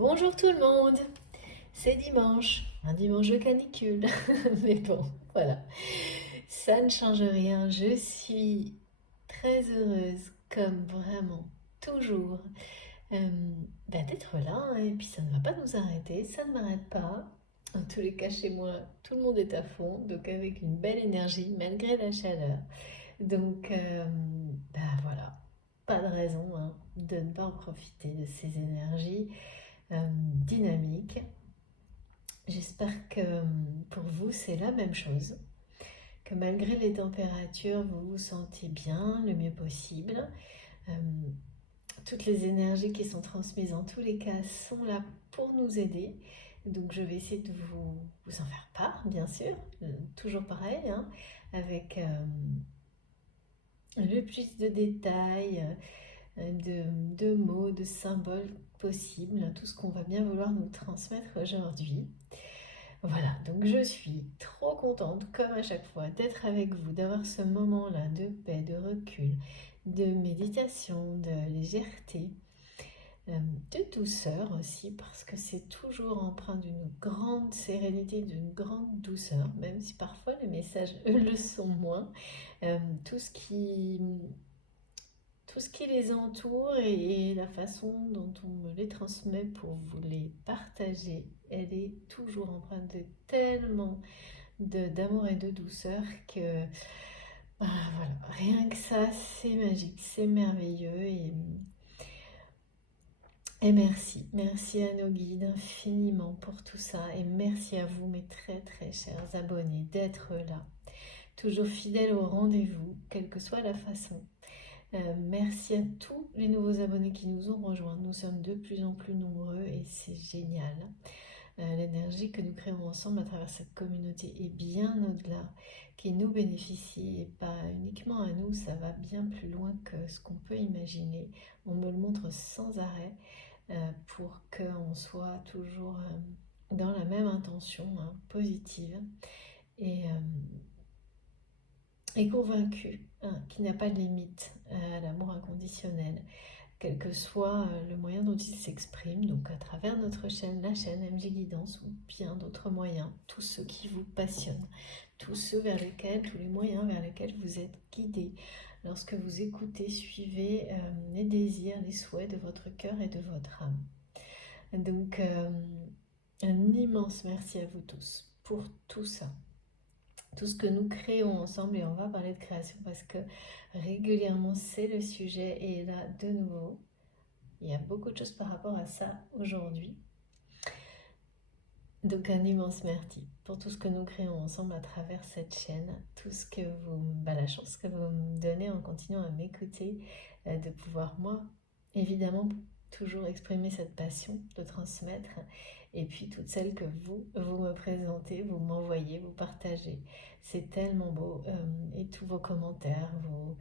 Bonjour tout le monde, c'est dimanche, un dimanche de canicule, mais bon, voilà, ça ne change rien, je suis très heureuse, comme vraiment, toujours, d'être là, hein, et puis ça ne va pas nous arrêter, ça ne m'arrête pas. En tous les cas, chez moi, tout le monde est à fond, donc avec une belle énergie, malgré la chaleur. Donc, voilà, pas de raison hein, de ne pas en profiter de ces énergies dynamiques. J'espère que pour vous, c'est la même chose, que malgré les températures, vous vous sentez bien, le mieux possible. Euh, Toutes les énergies qui sont transmises en tous les cas sont là pour nous aider. Donc je vais essayer de vous en faire part, bien sûr, toujours pareil, hein, avec le plus de détails, de mots, de symboles possibles, tout ce qu'on va bien vouloir nous transmettre aujourd'hui. Voilà, donc je suis trop contente, comme à chaque fois, d'être avec vous, d'avoir ce moment-là de paix, de recul, de méditation, de légèreté, de douceur aussi, parce que c'est toujours empreint d'une grande sérénité, d'une grande douceur, même si parfois les messages, eux, le sont moins. Euh, tout ce qui, tout ce qui les entoure et la façon dont on me les transmet pour vous les partager, elle est toujours empreinte de tellement d'amour et de douceur que voilà, rien que ça, c'est magique, c'est merveilleux et merci, merci à nos guides infiniment pour tout ça et merci à vous mes très très chers abonnés d'être là, toujours fidèles au rendez-vous, quelle que soit la façon. Merci à tous les nouveaux abonnés qui nous ont rejoints. Nous sommes de plus en plus nombreux et c'est génial. L'énergie que nous créons ensemble à travers cette communauté est bien au-delà, qui nous bénéficie et pas uniquement à nous, ça va bien plus loin que ce qu'on peut imaginer. On me le montre sans arrêt pour qu'on soit toujours dans la même intention hein, positive et, euh, et convaincu hein, qu'il n'y a pas de limite à l'amour inconditionnel quel que soit le moyen dont il s'exprime, donc à travers notre chaîne, la chaîne MJ Guidance ou bien d'autres moyens, tous ceux qui vous passionnent, tous ceux vers lesquels, tous les moyens vers lesquels vous êtes guidés lorsque vous écoutez, suivez les désirs, les souhaits de votre cœur et de votre âme. Donc un immense merci à vous tous pour tout ça. Tout ce que nous créons ensemble et on va parler de création parce que régulièrement c'est le sujet et là de nouveau il y a beaucoup de choses par rapport à ça aujourd'hui. Donc un immense merci pour tout ce que nous créons ensemble à travers cette chaîne, tout ce que la chance que vous me donnez en continuant à m'écouter, de pouvoir moi, évidemment, toujours exprimer cette passion, de transmettre, et puis toutes celles que vous me présentez, vous m'envoyez, vous partagez. C'est tellement beau, et tous vos commentaires, vos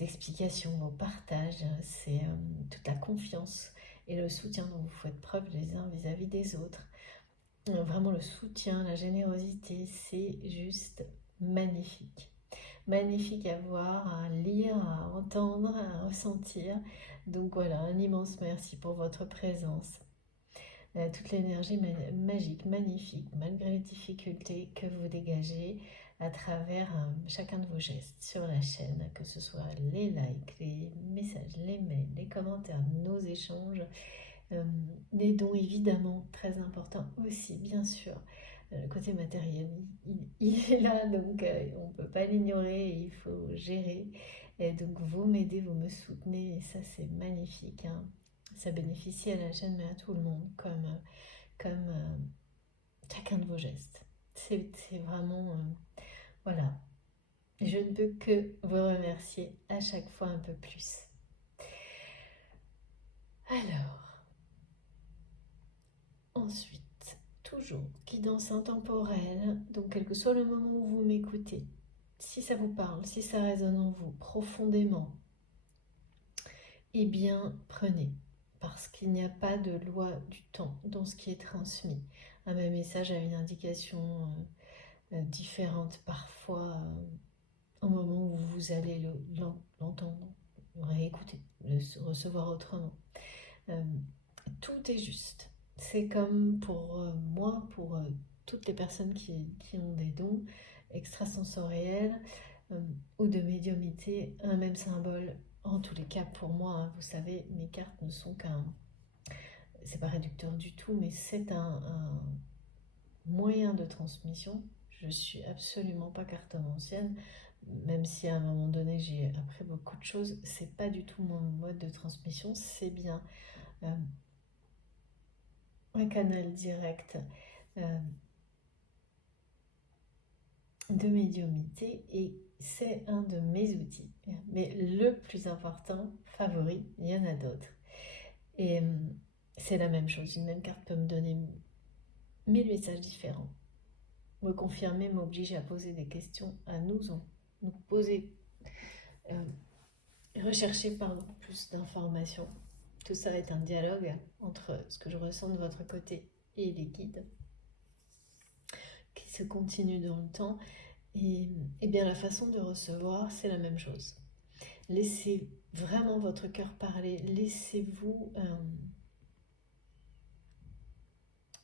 explications, vos partages, c'est toute la confiance et le soutien dont vous faites preuve les uns vis-à-vis des autres. Vraiment le soutien, la générosité, c'est juste magnifique. Magnifique à voir, à lire, à entendre, à ressentir. Donc voilà, un immense merci pour votre présence. Toute l'énergie magique, magnifique, malgré les difficultés que vous dégagez à travers chacun de vos gestes sur la chaîne, que ce soit les likes, les messages, les mails, les commentaires, nos échanges, les dons évidemment, très important aussi, bien sûr. Le côté matériel, il est là, donc on ne peut pas l'ignorer, il faut gérer. Et donc vous m'aidez, vous me soutenez, et ça c'est magnifique. Hein. Ça bénéficie à la chaîne, mais à tout le monde, comme chacun de vos gestes. C'est vraiment, voilà, je ne peux que vous remercier à chaque fois un peu plus. Alors, ensuite, toujours guidance intemporelle, donc quel que soit le moment où vous m'écoutez, si ça vous parle, si ça résonne en vous profondément, eh bien prenez, parce qu'il n'y a pas de loi du temps dans ce qui est transmis. Un même message a une indication différente parfois au moment où vous allez l'entendre, le réécouter, le recevoir autrement. Tout est juste. C'est comme pour moi, pour toutes les personnes qui ont des dons extrasensoriels euh, ou de médiumnité, un même symbole. En tous les cas, pour moi, hein, vous savez, mes cartes ne sont qu'un... C'est pas réducteur du tout, mais c'est un moyen de transmission. Je suis absolument pas cartomancienne, même si à un moment donné j'ai appris beaucoup de choses. C'est pas du tout mon mode de transmission, c'est bien euh, un canal direct euh, de médiumnité et c'est un de mes outils. Mais le plus important, favori, il y en a d'autres. Et c'est la même chose. Une même carte peut me donner 1000 messages différents. Me confirmer, m'obliger à poser des questions, à nous poser, euh, rechercher pardon, plus d'informations. Tout ça est un dialogue entre ce que je ressens de votre côté et les guides qui se continue dans le temps. Et bien la façon de recevoir, c'est la même chose. Laissez vraiment votre cœur parler, laissez-vous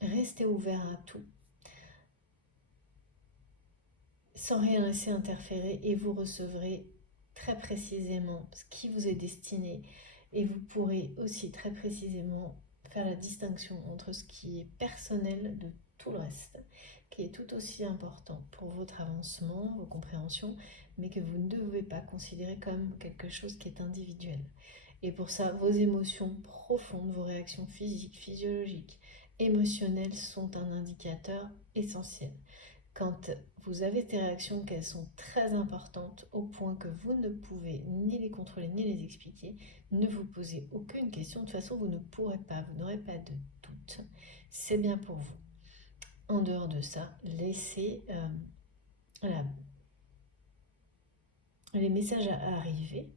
rester ouvert à tout, sans rien laisser interférer et vous recevrez très précisément ce qui vous est destiné et vous pourrez aussi très précisément faire la distinction entre ce qui est personnel de tout le reste, qui est tout aussi important pour votre avancement, vos compréhensions, mais que vous ne devez pas considérer comme quelque chose qui est individuel. Et pour ça, vos émotions profondes, vos réactions physiques, physiologiques, émotionnelles sont un indicateur essentiel. Quand vous avez des réactions qu'elles sont très importantes au point que vous ne pouvez ni les contrôler ni les expliquer, ne vous posez aucune question. De toute façon, vous ne pourrez pas, vous n'aurez pas de doute. C'est bien pour vous. En dehors de ça, laissez voilà, les messages arriver,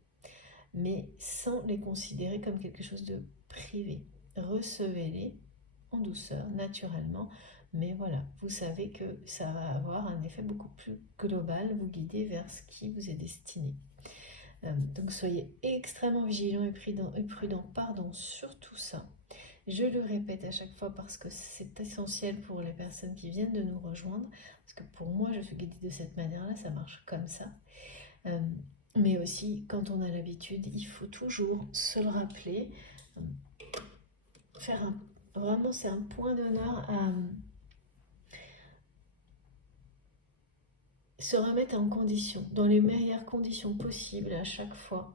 mais sans les considérer comme quelque chose de privé. Recevez-les en douceur, naturellement, mais voilà, vous savez que ça va avoir un effet beaucoup plus global, vous guider vers ce qui vous est destiné. Donc soyez extrêmement vigilants et prudents, pardon, sur tout ça. Je le répète à chaque fois parce que c'est essentiel pour les personnes qui viennent de nous rejoindre, parce que pour moi, je suis guidée de cette manière-là, ça marche comme ça. Mais aussi, quand on a l'habitude, il faut toujours se le rappeler, faire vraiment, c'est un point d'honneur à se remettre en condition, dans les meilleures conditions possibles à chaque fois,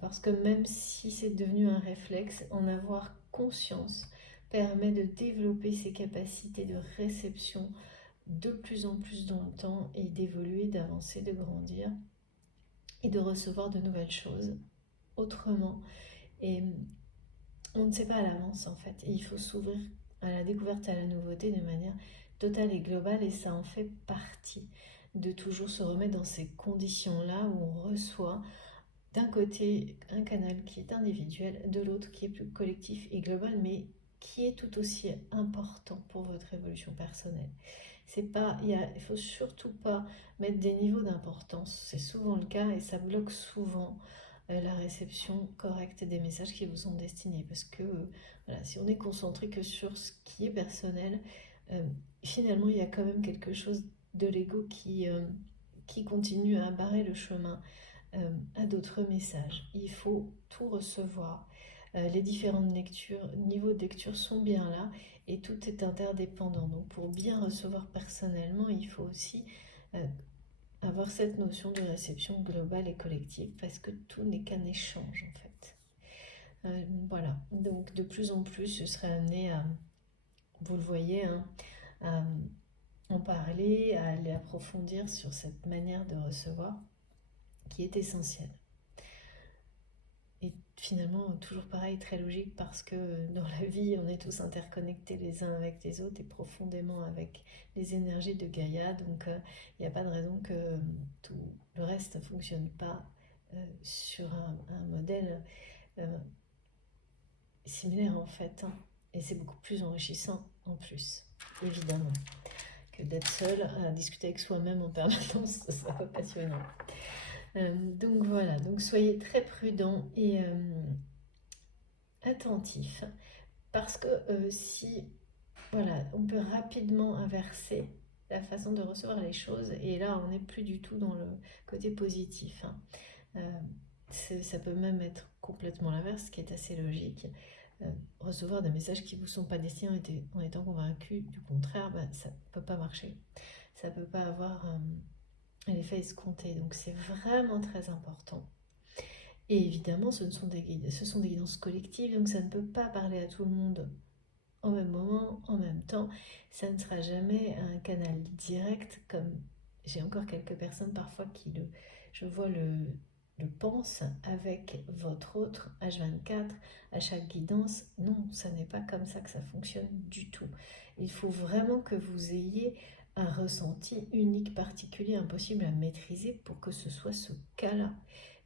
parce que même si c'est devenu un réflexe, en avoir conscience permet de développer ses capacités de réception de plus en plus dans le temps et d'évoluer, d'avancer, de grandir et de recevoir de nouvelles choses autrement. Et on ne sait pas à l'avance en fait, et il faut s'ouvrir à la découverte, à la nouveauté de manière totale et globale, et ça en fait partie de toujours se remettre dans ces conditions-là où on reçoit d'un côté un canal qui est individuel, de l'autre qui est plus collectif et global, mais qui est tout aussi important pour votre évolution personnelle. C'est pas, il faut surtout pas mettre des niveaux d'importance, c'est souvent le cas et ça bloque souvent la réception correcte des messages qui vous sont destinés. Parce que voilà, si on est concentré que sur ce qui est personnel, euh, finalement il y a quand même quelque chose de l'ego qui continue à barrer le chemin à d'autres messages. Il faut tout recevoir. Les différentes lectures, niveaux de lecture sont bien là et tout est interdépendant. Donc pour bien recevoir personnellement, il faut aussi avoir cette notion de réception globale et collective parce que tout n'est qu'un échange en fait. Voilà, donc de plus en plus je serai amenée à, vous le voyez, hein, à en parler, à aller approfondir sur cette manière de recevoir qui est essentielle. Et finalement, toujours pareil, très logique parce que dans la vie, on est tous interconnectés les uns avec les autres et profondément avec les énergies de Gaïa. Donc, il n'y a pas de raison que tout le reste ne fonctionne pas sur un modèle similaire en fait. Hein. Et c'est beaucoup plus enrichissant en plus, évidemment, que d'être seul à discuter avec soi-même en permanence. Ce sera pas passionnant. Donc voilà, donc soyez très prudents et attentifs. Parce que si, voilà, on peut rapidement inverser la façon de recevoir les choses, et là, on n'est plus du tout dans le côté positif, hein. Ça peut même être complètement l'inverse, ce qui est assez logique. Recevoir des messages qui ne vous sont pas destinés en étant convaincu du contraire, ça ne peut pas marcher. Ça ne peut pas avoir l'effet escompté. Donc c'est vraiment très important. Et évidemment, ce sont des guidances collectives, donc ça ne peut pas parler à tout le monde au même moment, en même temps. Ça ne sera jamais un canal direct, comme j'ai encore quelques personnes parfois je vois le pense avec votre autre H24 à chaque guidance. Non, ça n'est pas comme ça que ça fonctionne du tout. Il faut vraiment que vous ayez un ressenti unique, particulier, impossible à maîtriser pour que ce soit ce cas-là.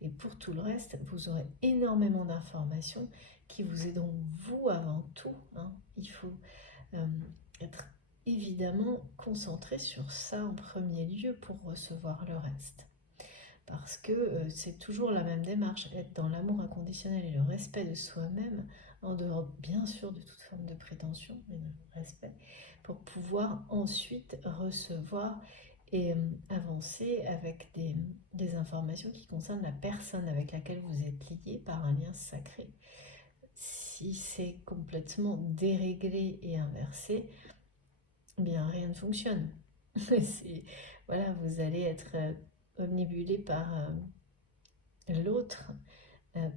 Et pour tout le reste, vous aurez énormément d'informations qui vous aideront vous avant tout, hein. Il faut être évidemment concentré sur ça en premier lieu pour recevoir le reste. Parce que c'est toujours la même démarche, être dans l'amour inconditionnel et le respect de soi-même, en dehors bien sûr de toute forme de prétention, mais de respect, pour pouvoir ensuite recevoir et avancer avec des informations qui concernent la personne avec laquelle vous êtes lié par un lien sacré. Si c'est complètement déréglé et inversé, eh bien rien ne fonctionne. Voilà, vous allez être omnibulé par l'autre,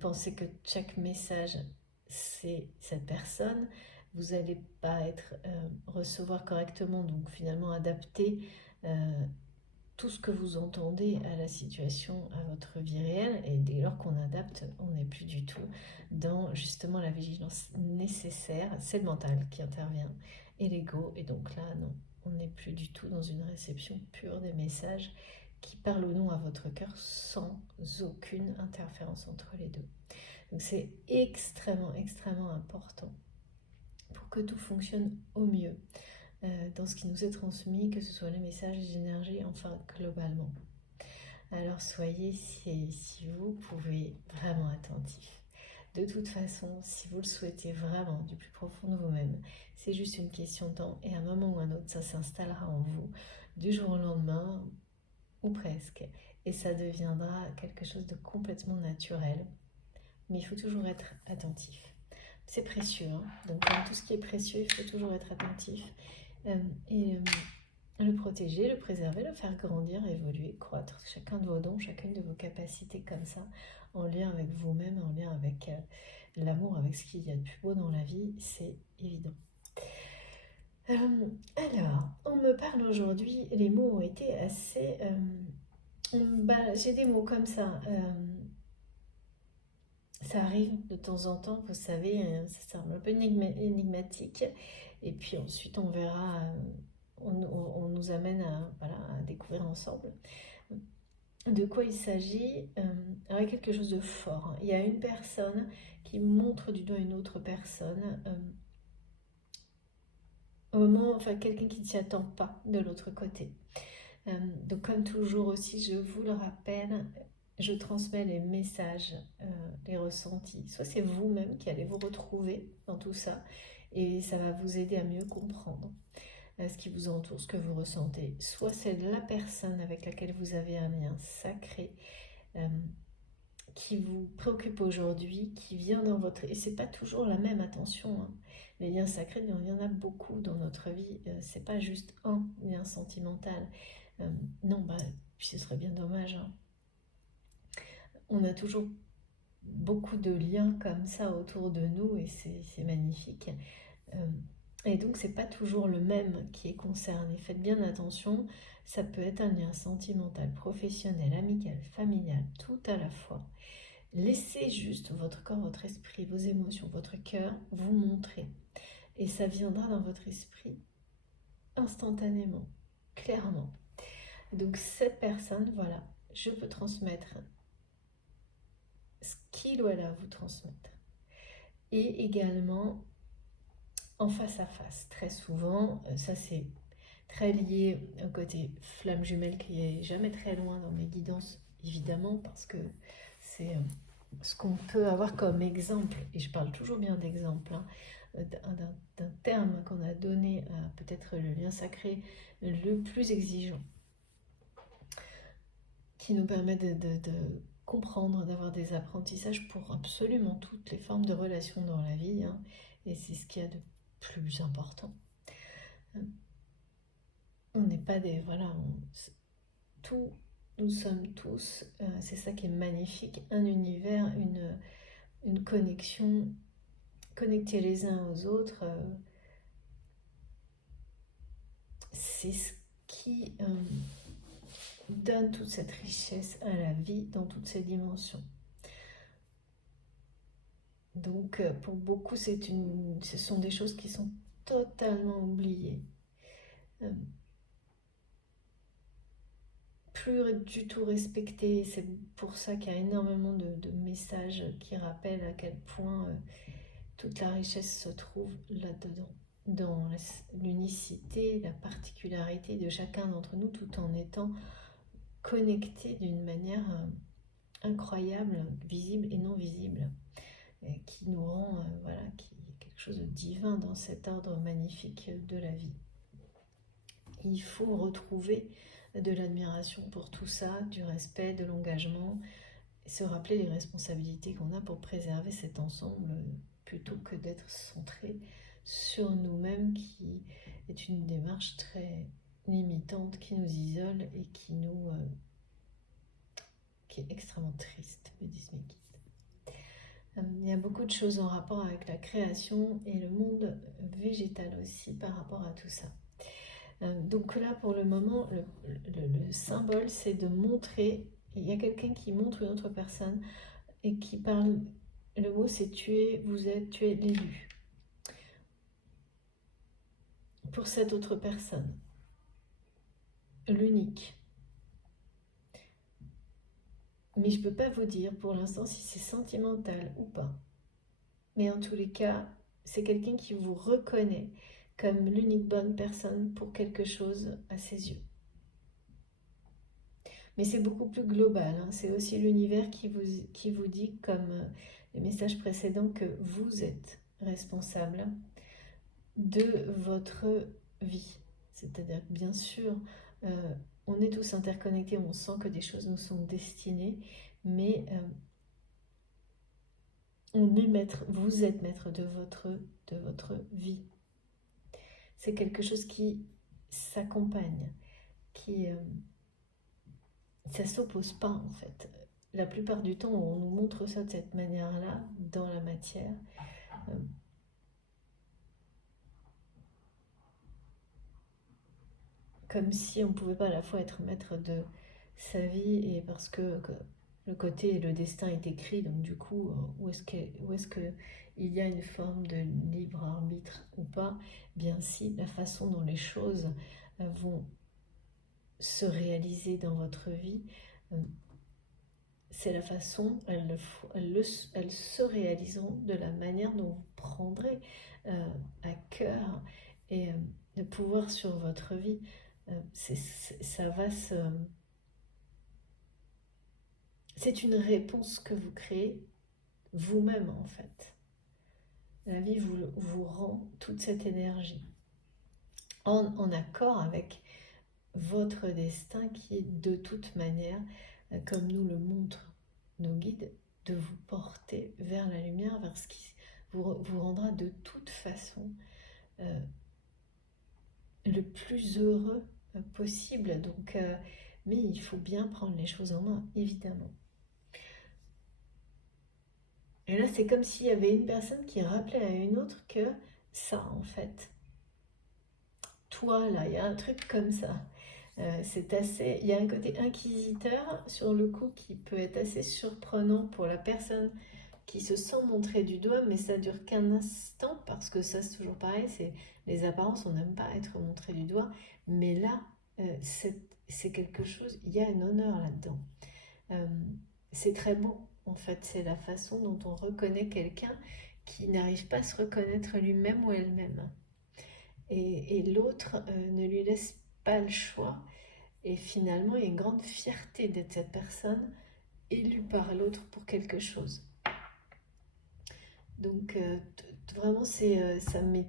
pensez que chaque message c'est cette personne, vous n'allez pas recevoir correctement, donc finalement adapter tout ce que vous entendez à la situation, à votre vie réelle, et dès lors qu'on adapte, on n'est plus du tout dans justement la vigilance nécessaire. C'est le mental qui intervient et l'ego, et donc là non, on n'est plus du tout dans une réception pure des messages qui parlent ou non à votre cœur sans aucune interférence entre les deux. Donc c'est extrêmement extrêmement important pour que tout fonctionne au mieux dans ce qui nous est transmis, que ce soit les messages, les énergies, enfin globalement. Alors soyez, si vous pouvez, vraiment attentifs. De toute façon, si vous le souhaitez vraiment du plus profond de vous-même, c'est juste une question de temps, et à un moment ou à un autre, ça s'installera en vous, du jour au lendemain, ou presque, et ça deviendra quelque chose de complètement naturel. Mais il faut toujours être attentif. C'est précieux, hein. Donc comme tout ce qui est précieux, il faut toujours être attentif. Et le protéger, le préserver, le faire grandir, évoluer, croître. Chacun de vos dons, chacune de vos capacités comme ça, en lien avec vous-même, en lien avec l'amour, avec ce qu'il y a de plus beau dans la vie, c'est évident. Alors, on me parle aujourd'hui, les mots ont été assez... j'ai des mots comme ça. Ça arrive de temps en temps, vous savez, ça semble un peu énigmatique. Et puis ensuite, on verra, on nous amène à découvrir ensemble de quoi il s'agit. Avec quelque chose de fort, hein. Il y a une personne qui montre du doigt une autre personne. Au moment, enfin, quelqu'un qui ne s'y attend pas de l'autre côté. Donc, comme toujours aussi, je vous le rappelle, je transmets les messages, les ressentis. Soit c'est vous-même qui allez vous retrouver dans tout ça, et ça va vous aider à mieux comprendre ce qui vous entoure, ce que vous ressentez. Soit c'est la personne avec laquelle vous avez un lien sacré qui vous préoccupe aujourd'hui, qui vient dans votre... Et c'est pas toujours la même attention, hein. Les liens sacrés, il y en a beaucoup dans notre vie. C'est pas juste un lien sentimental. Non, puis ce serait bien dommage, hein. On a toujours beaucoup de liens comme ça autour de nous, et c'est magnifique. Et donc c'est pas toujours le même qui est concerné. Faites bien attention, ça peut être un lien sentimental, professionnel, amical, familial, tout à la fois. Laissez juste votre corps, votre esprit, vos émotions, votre cœur vous montrer. Et ça viendra dans votre esprit instantanément, clairement. Donc cette personne, voilà, je peux transmettre ce qu'il ou elle a à vous transmettre. Et également en face à face. Très souvent, ça c'est très lié au côté flamme jumelle qui est jamais très loin dans mes guidances, évidemment, parce que c'est ce qu'on peut avoir comme exemple, et je parle toujours bien d'exemple, hein. d'un terme qu'on a donné à peut-être le lien sacré le plus exigeant, qui nous permet de comprendre, d'avoir des apprentissages pour absolument toutes les formes de relations dans la vie, hein, et c'est ce qu'il y a de plus important. On n'est pas des... Voilà, nous sommes tous, c'est ça qui est magnifique, un univers, une connexion, connectés les uns aux autres, c'est ce qui donne toute cette richesse à la vie dans toutes ses dimensions. Donc pour beaucoup, ce sont des choses qui sont totalement oubliées. Plus du tout respectées. C'est pour ça qu'il y a énormément de messages qui rappellent à quel point toute la richesse se trouve là-dedans, dans l'unicité, la particularité de chacun d'entre nous, tout en étant connectés d'une manière incroyable, visible et non visible, qui nous rend voilà, qui est quelque chose de divin dans cet ordre magnifique de la vie. Il faut retrouver de l'admiration pour tout ça, du respect, de l'engagement, et se rappeler les responsabilités qu'on a pour préserver cet ensemble plutôt que d'être centré sur nous-mêmes, qui est une démarche très limitante, qui nous isole et qui est extrêmement triste, me disent mes guides. Il y a beaucoup de choses en rapport avec la création et le monde végétal aussi par rapport à tout ça. Donc là, pour le moment, le symbole, c'est de montrer. Il y a quelqu'un qui montre une autre personne et qui parle. Le mot, c'est tu es l'élu. Pour cette autre personne, l'unique. Mais je ne peux pas vous dire pour l'instant si c'est sentimental ou pas. Mais en tous les cas, c'est quelqu'un qui vous reconnaît comme l'unique bonne personne pour quelque chose à ses yeux. Mais c'est beaucoup plus global, hein. C'est aussi l'univers qui vous dit, comme les messages précédents, que vous êtes responsable de votre vie. C'est-à-dire que bien sûr, on est tous interconnectés, on sent que des choses nous sont destinées, mais vous êtes maître de votre vie. C'est quelque chose qui s'accompagne, qui ça s'oppose pas en fait. La plupart du temps, on nous montre ça de cette manière-là dans la matière. Comme si on ne pouvait pas à la fois être maître de sa vie et parce que le côté le destin est écrit, donc du coup, où est-ce qu'il y a une forme de libre arbitre ou pas? Bien si, la façon dont les choses vont se réaliser dans votre vie, c'est la façon, elles se réaliseront de la manière dont vous prendrez à cœur et le pouvoir sur votre vie. Ça va se... C'est une réponse que vous créez vous-même en fait. La vie vous rend toute cette énergie en accord avec votre destin qui est de toute manière, comme nous le montrent nos guides, de vous porter vers la lumière, vers ce qui vous rendra de toute façon le plus heureux possible. Donc, mais il faut bien prendre les choses en main, évidemment. Et là, c'est comme s'il y avait une personne qui rappelait à une autre que ça, en fait, toi, là, il y a un truc comme ça. C'est assez... Il y a un côté inquisiteur, sur le coup, qui peut être assez surprenant pour la personne qui se sent montrer du doigt, mais ça dure qu'un instant, parce que ça, c'est toujours pareil, c'est les apparences, on n'aime pas être montré du doigt, mais là, c'est quelque chose, il y a un honneur là-dedans. C'est très beau, en fait, c'est la façon dont on reconnaît quelqu'un qui n'arrive pas à se reconnaître lui-même ou elle-même. Et l'autre ne lui laisse pas le choix, et finalement, il y a une grande fierté d'être cette personne élue par l'autre pour quelque chose. Donc, vraiment, ça m'est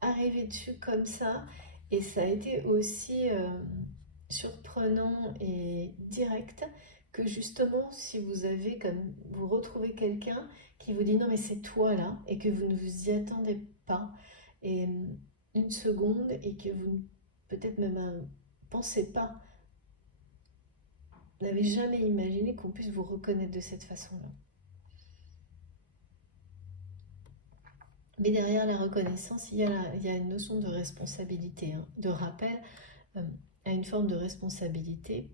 arrivé dessus comme ça. Et ça a été aussi surprenant et direct que justement, si vous avez comme vous retrouvez quelqu'un qui vous dit non mais c'est toi là et que vous ne vous y attendez pas et une seconde et que vous peut-être même pensez pas, n'avez jamais imaginé qu'on puisse vous reconnaître de cette façon-là. Mais derrière la reconnaissance, il y a une notion de responsabilité, hein, de rappel euh, à une forme de responsabilité,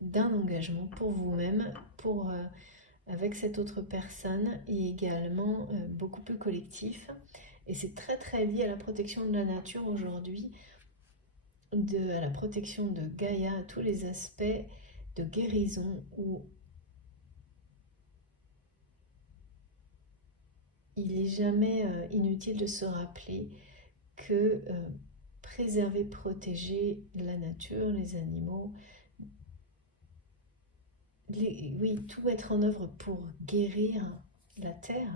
d'un engagement pour vous-même, pour avec cette autre personne et également beaucoup plus collectif. Et c'est très très lié à la protection de la nature aujourd'hui, à la protection de Gaïa, à tous les aspects de guérison où il n'est jamais inutile de se rappeler que préserver, protéger la nature, les animaux, oui, tout mettre en œuvre pour guérir la terre,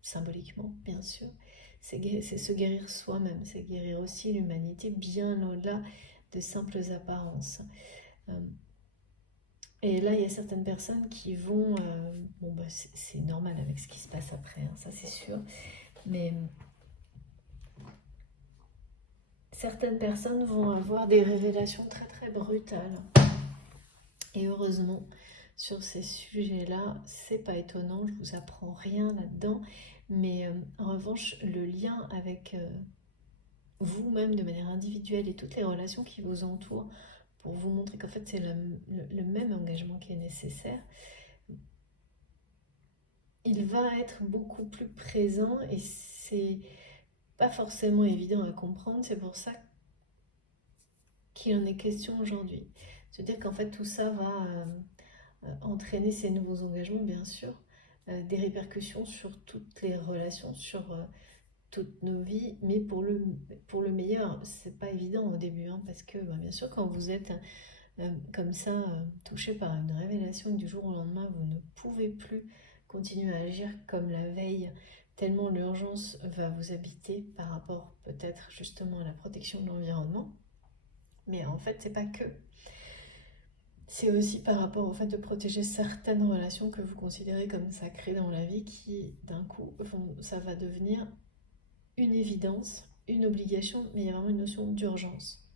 symboliquement bien sûr, c'est se guérir soi-même, c'est guérir aussi l'humanité bien au-delà de simples apparences. Euh, Et là, il y a certaines personnes qui vont... bon, bah, c'est normal avec ce qui se passe après, hein, ça c'est sûr. Mais certaines personnes vont avoir des révélations très très brutales. Et heureusement, sur ces sujets-là, c'est pas étonnant, je vous apprends rien là-dedans. Mais en revanche, le lien avec vous-même de manière individuelle et toutes les relations qui vous entourent, pour vous montrer qu'en fait c'est le même engagement qui est nécessaire, il va être beaucoup plus présent et c'est pas forcément évident à comprendre. C'est pour ça qu'il en est question aujourd'hui. C'est-à-dire qu'en fait tout ça va entraîner ces nouveaux engagements, bien sûr, des répercussions sur toutes les relations, sur toutes nos vies, mais pour le meilleur. C'est pas évident au début, hein, parce que bah, bien sûr quand vous êtes comme ça, touché par une révélation et du jour au lendemain, vous ne pouvez plus continuer à agir comme la veille, tellement l'urgence va vous habiter par rapport peut-être justement à la protection de l'environnement. Mais en fait, c'est pas que. C'est aussi par rapport au fait de protéger certaines relations que vous considérez comme sacrées dans la vie qui, d'un coup, ça va devenir une évidence, une obligation, mais il y a vraiment une notion d'urgence.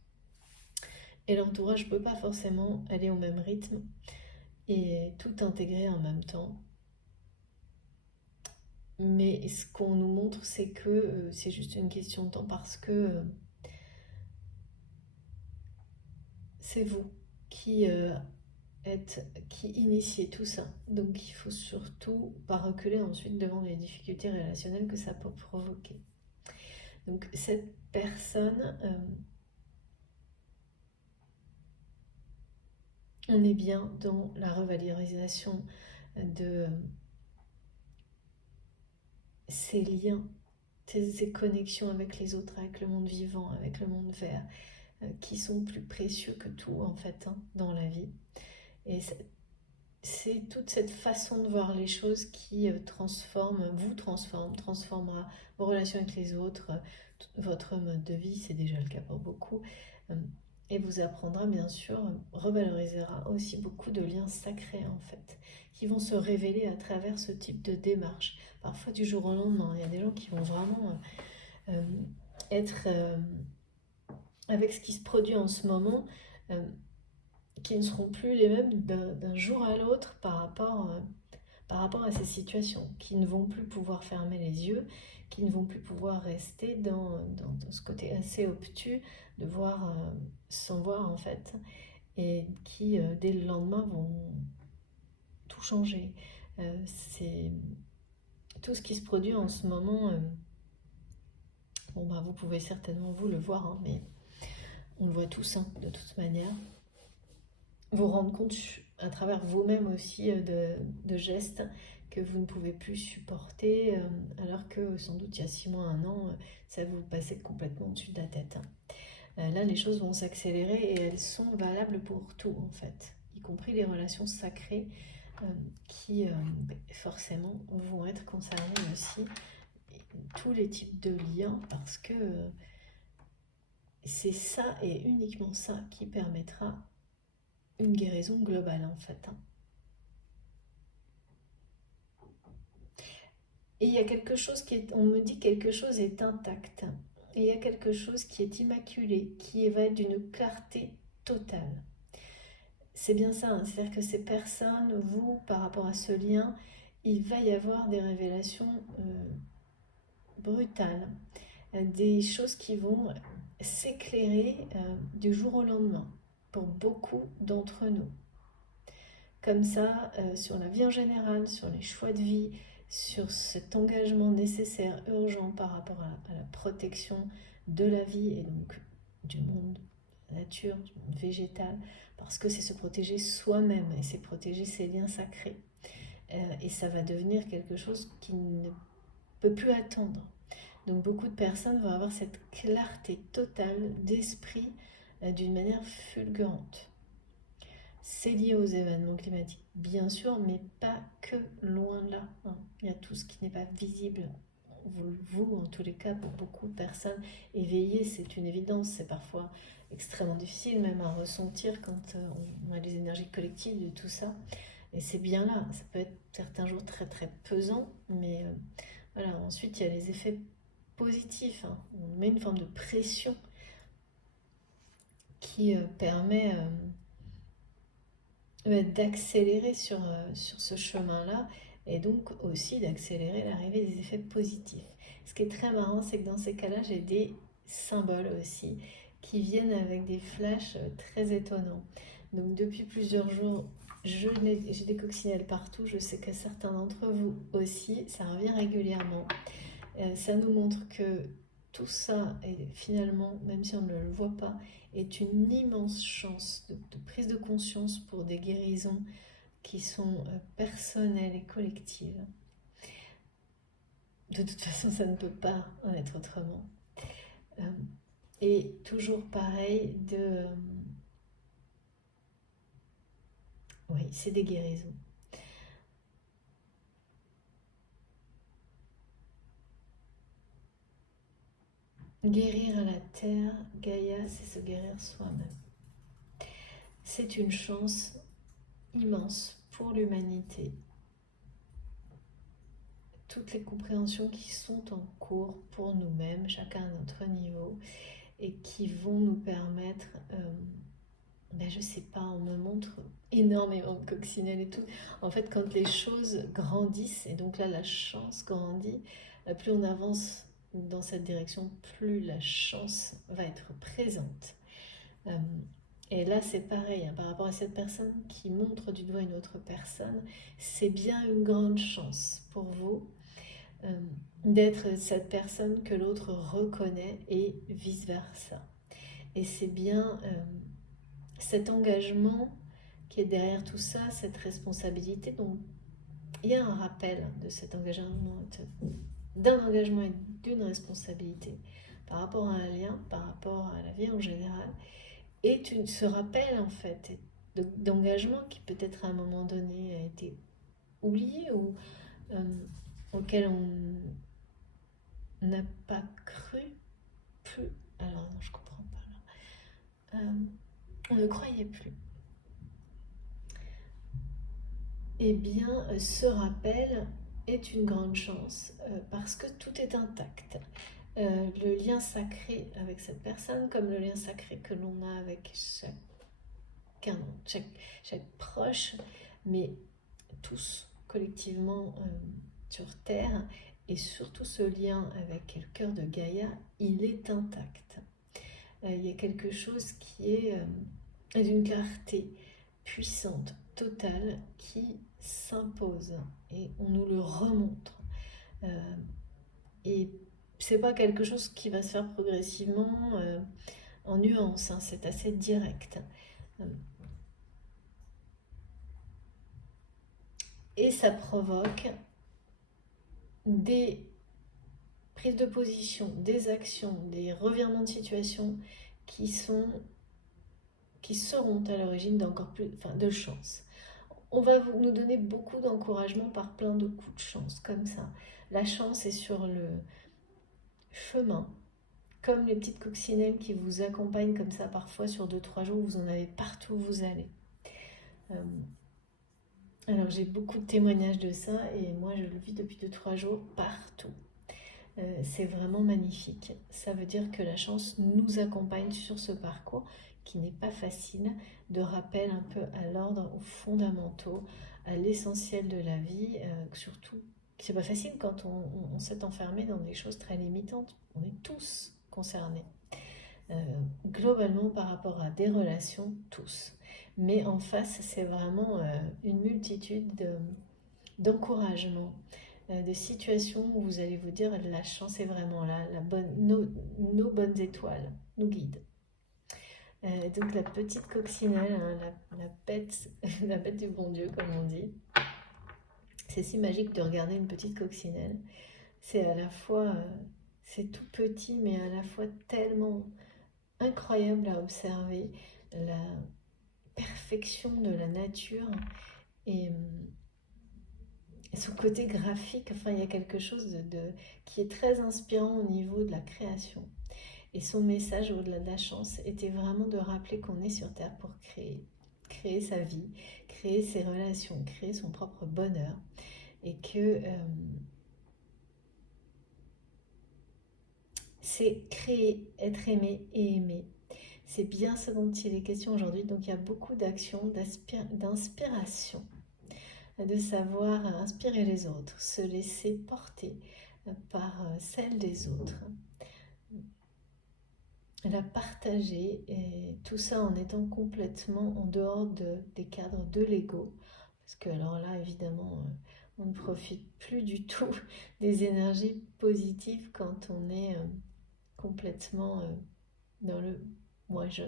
Et l'entourage ne peut pas forcément aller au même rythme et tout intégrer en même temps. Mais ce qu'on nous montre, c'est que c'est juste une question de temps parce que c'est vous qui qui initiez tout ça. Donc il faut surtout pas reculer ensuite devant les difficultés relationnelles que ça peut provoquer. Donc cette personne, on est bien dans la revalorisation de ces liens, ces connexions avec les autres, avec le monde vivant, avec le monde vert, qui sont plus précieux que tout en fait, hein, dans la vie. Et c'est toute cette façon de voir les choses qui transformera vos relations avec les autres, votre mode de vie, c'est déjà le cas pour beaucoup, euh, et vous apprendra bien sûr, revalorisera aussi beaucoup de liens sacrés en fait, qui vont se révéler à travers ce type de démarche. Parfois du jour au lendemain, il y a des gens qui vont vraiment euh, être avec ce qui se produit en ce moment, euh, qui ne seront plus les mêmes d'un jour à l'autre par rapport à ces situations, qui ne vont plus pouvoir fermer les yeux, qui ne vont plus pouvoir rester dans ce côté assez obtus de voir sans voir en fait, et qui dès le lendemain vont tout changer. C'est tout ce qui se produit en ce moment. Bon bah vous pouvez certainement vous le voir, hein, mais on le voit tous, hein, de toute manière. Vous rendre compte à travers vous-même aussi de gestes que vous ne pouvez plus supporter, alors que sans doute il y a 6 mois, 1 an, ça vous passait complètement au-dessus de la tête. Là, les choses vont s'accélérer et elles sont valables pour tout en fait, y compris les relations sacrées qui forcément vont être concernées aussi tous les types de liens, parce que c'est ça et uniquement ça qui permettra une guérison globale en fait. Et il y a quelque chose on me dit quelque chose est intact. Et il y a quelque chose qui est immaculé, qui va être d'une clarté totale. C'est bien ça, hein, c'est-à-dire que ces personnes, vous, par rapport à ce lien, il va y avoir des révélations brutales, des choses qui vont s'éclairer du jour au lendemain pour beaucoup d'entre nous. Comme ça, sur la vie en général, sur les choix de vie, sur cet engagement nécessaire, urgent par rapport à la protection de la vie et donc du monde, de la nature, du monde végétal, parce que c'est se protéger soi-même et c'est protéger ses liens sacrés. Et ça va devenir quelque chose qui ne peut plus attendre. Donc beaucoup de personnes vont avoir cette clarté totale d'esprit d'une manière fulgurante. C'est lié aux événements climatiques, bien sûr, mais pas que loin de là. Il y a tout ce qui n'est pas visible. Vous, en tous les cas, pour beaucoup de personnes éveillées, c'est une évidence. C'est parfois extrêmement difficile même à ressentir quand on a les énergies collectives de tout ça. Et c'est bien là. Ça peut être certains jours très très pesant, mais voilà. Ensuite, il y a les effets positifs. On met une forme de pression qui permet d'accélérer sur ce chemin-là et donc aussi d'accélérer l'arrivée des effets positifs. Ce qui est très marrant, c'est que dans ces cas-là, j'ai des symboles aussi qui viennent avec des flashs très étonnants. Donc depuis plusieurs jours, j'ai des coccinelles partout. Je sais que certains d'entre vous aussi, ça revient régulièrement. Ça nous montre que tout ça, est finalement, même si on ne le voit pas, est une immense chance de prise de conscience pour des guérisons qui sont personnelles et collectives. De toute façon, ça ne peut pas en être autrement. Et toujours pareil, oui, c'est des guérisons. Guérir à la terre, Gaïa, c'est se guérir soi-même. C'est une chance immense pour l'humanité. Toutes les compréhensions qui sont en cours pour nous-mêmes, chacun à notre niveau, et qui vont nous permettre, je sais pas, on me montre énormément de coccinelles et tout. En fait, quand les choses grandissent, et donc là la chance grandit, plus on avance dans cette direction, plus la chance va être présente. Et là, c'est pareil, par rapport à cette personne qui montre du doigt une autre personne, c'est bien une grande chance pour vous d'être cette personne que l'autre reconnaît et vice-versa. Et c'est bien cet engagement qui est derrière tout ça, cette responsabilité. Donc, il y a un rappel de cet engagement, d'un engagement et d'une responsabilité par rapport à un lien, par rapport à la vie en général. Et ce rappel, en fait, d'engagement qui peut-être à un moment donné a été oublié ou auquel on n'a pas cru plus. Alors non, je comprends pas là. On ne croyait plus. Eh bien, ce rappel est une grande chance parce que tout est intact. Le lien sacré avec cette personne, comme le lien sacré que l'on a avec chaque proche, mais tous collectivement sur Terre, et surtout ce lien avec le cœur de Gaïa, il est intact. Il y a quelque chose qui est d'une clarté puissante, totale, qui s'impose et on nous le remontre. Et c'est pas quelque chose qui va se faire progressivement en nuances, c'est assez direct. Et ça provoque des prises de position, des actions, des revirements de situation qui seront à l'origine d'encore plus de chance. On va nous donner beaucoup d'encouragement par plein de coups de chance, comme ça. La chance est sur chemin, comme les petites coccinelles qui vous accompagnent comme ça parfois sur 2-3 jours, vous en avez partout où vous allez. Alors j'ai beaucoup de témoignages de ça et moi je le vis depuis 2-3 jours partout. C'est vraiment magnifique. Ça veut dire que la chance nous accompagne sur ce parcours qui n'est pas facile, de rappel un peu à l'ordre, aux fondamentaux, à l'essentiel de la vie, surtout. C'est pas facile quand on s'est enfermé dans des choses très limitantes. On est tous concernés. Globalement par rapport à des relations, tous. Mais en face, c'est vraiment une multitude d'encouragements, de situations où vous allez vous dire la chance est vraiment là, nos bonnes étoiles nous guident. Donc la petite coccinelle, hein, la bête, la bête du bon Dieu comme on dit. C'est si magique de regarder une petite coccinelle. C'est à la fois, c'est tout petit, mais à la fois tellement incroyable à observer la perfection de la nature et son côté graphique. Enfin, il y a quelque chose qui est très inspirant au niveau de la création. Et son message au-delà de la chance était vraiment de rappeler qu'on est sur Terre pour créer sa vie, créer ses relations, créer son propre bonheur. Et que c'est créer, être aimé et aimer. C'est bien ce dont il est question aujourd'hui. Donc il y a beaucoup d'actions, d'inspiration, de savoir inspirer les autres, se laisser porter par celle des autres, la partager, et tout ça en étant complètement en dehors des cadres de l'ego. Parce que alors là, évidemment, on ne profite plus du tout des énergies positives quand on est complètement dans le moi-je.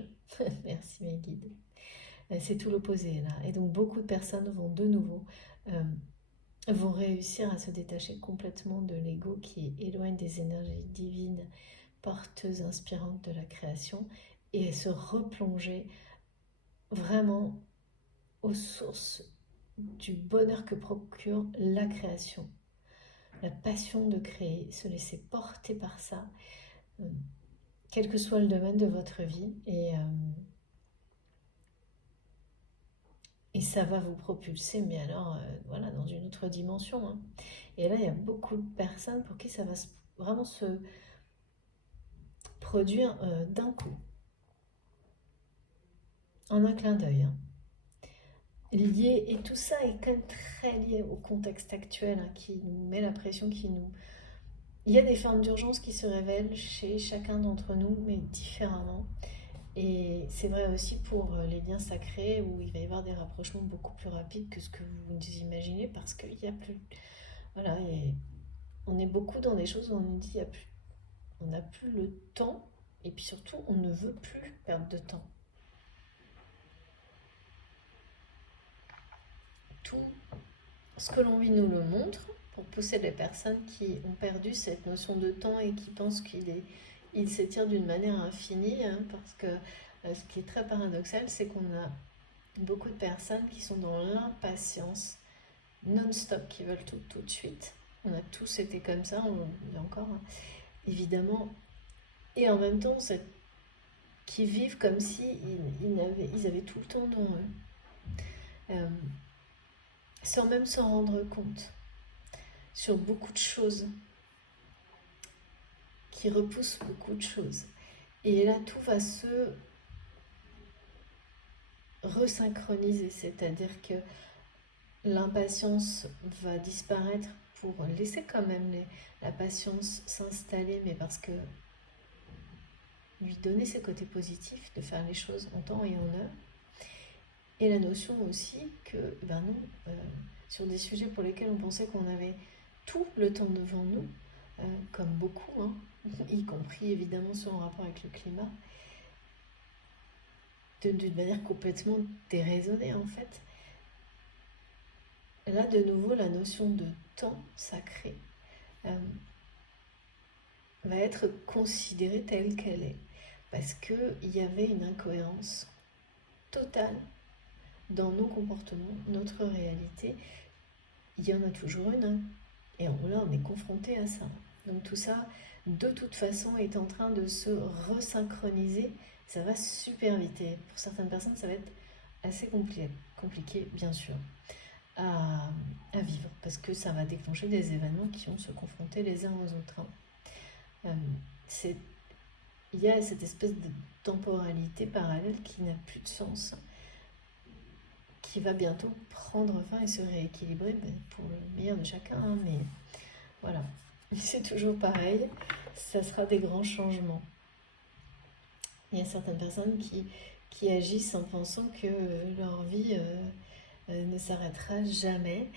Merci mes guides. C'est tout l'opposé là. Et donc beaucoup de personnes vont de nouveau vont réussir à se détacher complètement de l'ego qui éloigne des énergies divines, porteuses, inspirantes de la création, et se replonger vraiment aux sources du bonheur que procure la création. La passion de créer, se laisser porter par ça, quel que soit le domaine de votre vie, et ça va vous propulser, mais alors, voilà, dans une autre dimension, hein. Et là, il y a beaucoup de personnes pour qui ça va vraiment se produire d'un coup, en un clin d'œil, hein. Lié, et tout ça est quand même très lié au contexte actuel, hein, qui nous met la pression, Il y a des formes d'urgence qui se révèlent chez chacun d'entre nous, mais différemment. Et c'est vrai aussi pour les liens sacrés où il va y avoir des rapprochements beaucoup plus rapides que ce que vous imaginez parce qu'il n'y a plus. Voilà, et on est beaucoup dans des choses où on nous dit on n'a plus le temps et puis surtout on ne veut plus perdre de temps. Tout ce que l'on vit nous le montre pour pousser les personnes qui ont perdu cette notion de temps et qui pensent il s'étire d'une manière infinie, hein, parce que ce qui est très paradoxal, c'est qu'on a beaucoup de personnes qui sont dans l'impatience non-stop, qui veulent tout de suite. On a tous été comme ça, on l'est encore, hein, évidemment. Et en même temps, qui vivent comme si ils avaient tout le temps devant eux. Sans même s'en rendre compte. Sur beaucoup de choses. Qui repoussent beaucoup de choses. Et là, tout va se resynchroniser, c'est-à-dire que l'impatience va disparaître pour laisser quand même la patience s'installer, mais parce que lui donner ses côtés positifs, de faire les choses en temps et en heure. Et la notion aussi que, ben non, sur des sujets pour lesquels on pensait qu'on avait tout le temps devant nous, comme beaucoup, hein, y compris évidemment sur un rapport avec le climat, d'une manière complètement déraisonnée en fait. Là, de nouveau, la notion de temps sacré va être considérée telle qu'elle est. Parce qu'il y avait une incohérence totale dans nos comportements, notre réalité. Il y en a toujours une, hein. Et là, on est confronté à ça. Donc tout ça de toute façon est en train de se resynchroniser. Ça va super vite et pour certaines personnes, ça va être assez compliqué bien sûr, à vivre parce que ça va déclencher des événements qui vont se confronter les uns aux autres. C'est, il y a cette espèce de temporalité parallèle qui n'a plus de sens, qui va bientôt prendre fin et se rééquilibrer pour le meilleur de chacun, mais voilà, c'est toujours pareil, ça sera des grands changements. Il y a certaines personnes qui agissent en pensant que leur vie ne s'arrêtera jamais,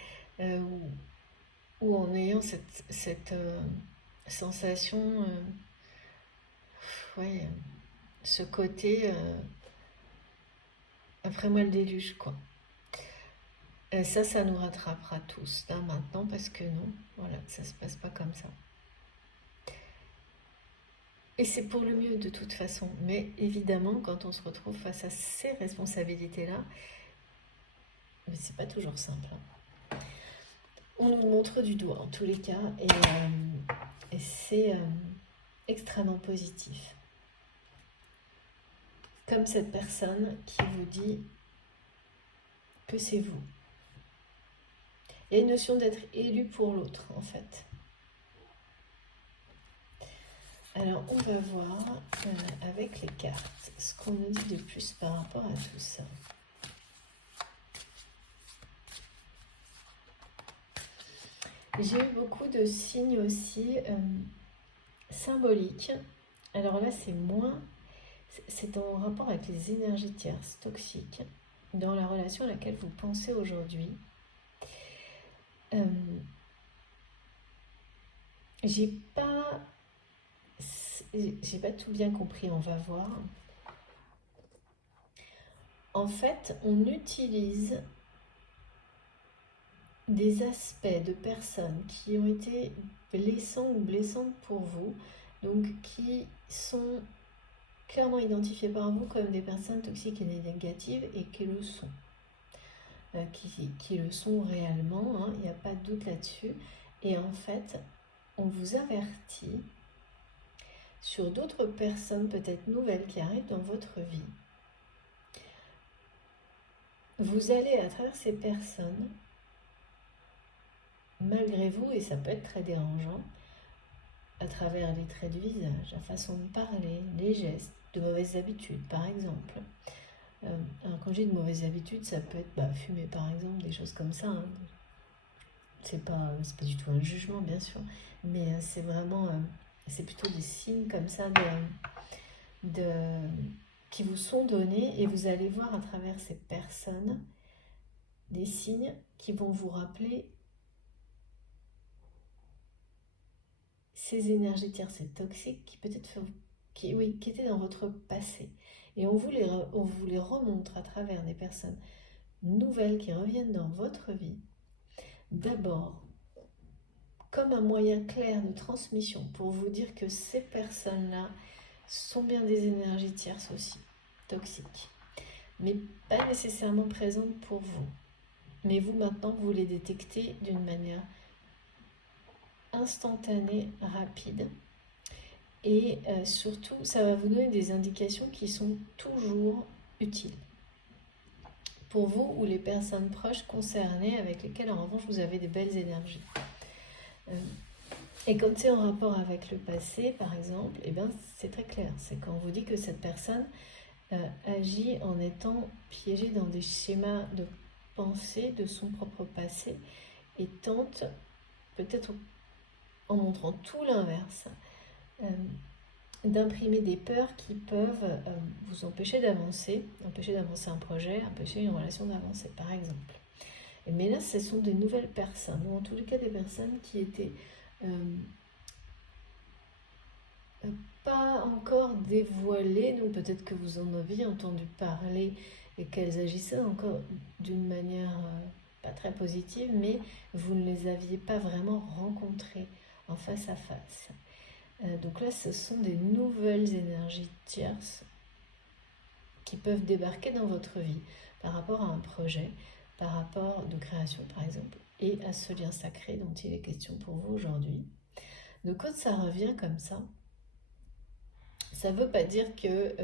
ou en ayant cette sensation, ouais, ce côté après moi le déluge, quoi. Ça nous rattrapera tous, là, maintenant, parce que non, voilà, ça se passe pas comme ça. Et c'est pour le mieux de toute façon. Mais évidemment, quand on se retrouve face à ces responsabilités-là, c'est pas toujours simple. On nous montre du doigt, en tous les cas, et c'est extrêmement positif. Comme cette personne qui vous dit que c'est vous. Il y a une notion d'être élu pour l'autre, en fait. Alors, on va voir avec les cartes ce qu'on nous dit de plus par rapport à tout ça. J'ai eu beaucoup de signes aussi symboliques. Alors là, c'est en rapport avec les énergies tierces toxiques dans la relation à laquelle vous pensez aujourd'hui. J'ai pas tout bien compris, on va voir. En fait, on utilise des aspects de personnes qui ont été blessants ou blessantes pour vous, donc qui sont clairement identifiées par vous comme des personnes toxiques et négatives et qui le sont. Qui le sont réellement, il n'y a pas de doute là-dessus. Et en fait, on vous avertit sur d'autres personnes peut-être nouvelles qui arrivent dans votre vie. Vous allez à travers ces personnes, malgré vous, et ça peut être très dérangeant, à travers les traits du visage, la façon de parler, les gestes, de mauvaises habitudes par exemple. Alors quand j'ai de mauvaises habitudes, ça peut être fumer par exemple, des choses comme ça. C'est pas du tout un jugement bien sûr, mais c'est vraiment, c'est plutôt des signes comme ça qui vous sont donnés et vous allez voir à travers ces personnes des signes qui vont vous rappeler ces énergies tierces et toxiques qui peut-être qui étaient dans votre passé. Et on vous les remontre à travers des personnes nouvelles qui reviennent dans votre vie. D'abord, comme un moyen clair de transmission pour vous dire que ces personnes-là sont bien des énergies tierces aussi, toxiques, mais pas nécessairement présentes pour vous. Mais vous, maintenant, vous les détectez d'une manière instantanée, rapide. Et surtout, ça va vous donner des indications qui sont toujours utiles pour vous ou les personnes proches concernées avec lesquelles, en revanche, vous avez des belles énergies. Et quand c'est en rapport avec le passé, par exemple, c'est très clair. C'est quand on vous dit que cette personne agit en étant piégée dans des schémas de pensée de son propre passé et tente, peut-être en montrant tout l'inverse, d'imprimer des peurs qui peuvent vous empêcher d'avancer un projet, empêcher une relation d'avancer, par exemple. Mais là, ce sont des nouvelles personnes, ou en tous les cas des personnes qui étaient pas encore dévoilées, donc peut-être que vous en aviez entendu parler et qu'elles agissaient encore d'une manière pas très positive, mais vous ne les aviez pas vraiment rencontrées en face à face. Donc là, ce sont des nouvelles énergies tierces qui peuvent débarquer dans votre vie par rapport à un projet, par rapport de création par exemple, et à ce lien sacré dont il est question pour vous aujourd'hui. Donc quand ça revient comme ça ne veut pas dire que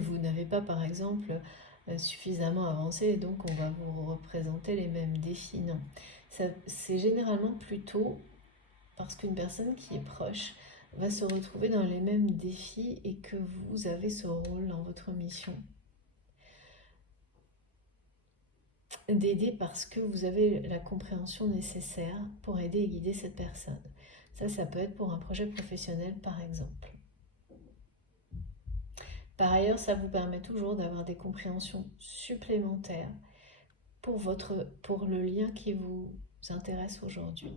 vous n'avez pas, par exemple, suffisamment avancé et donc on va vous représenter les mêmes défis. Non. C'est généralement plutôt parce qu'une personne qui est proche va se retrouver dans les mêmes défis et que vous avez ce rôle dans votre mission d'aider parce que vous avez la compréhension nécessaire pour aider et guider cette personne. Ça peut être pour un projet professionnel par exemple. Par ailleurs, ça vous permet toujours d'avoir des compréhensions supplémentaires pour le lien qui vous intéresse aujourd'hui.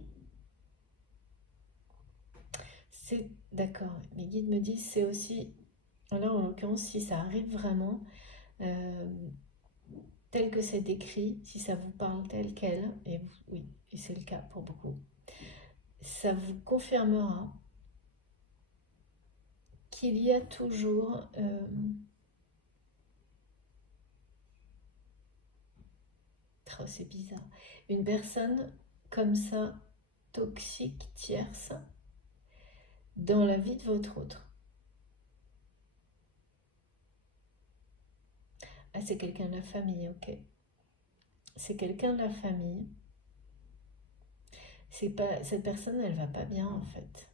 C'est d'accord, mes guides me disent c'est aussi, là en l'occurrence, si ça arrive vraiment, euh, tel que c'est décrit, si ça vous parle tel quel, et oui, et c'est le cas pour beaucoup, ça vous confirmera qu'il y a toujours oh, c'est bizarre, une personne comme ça, toxique, tierce, dans la vie de votre autre. Ah, c'est quelqu'un de la famille, ok. C'est quelqu'un de la famille. C'est pas, cette personne, elle va pas bien en fait.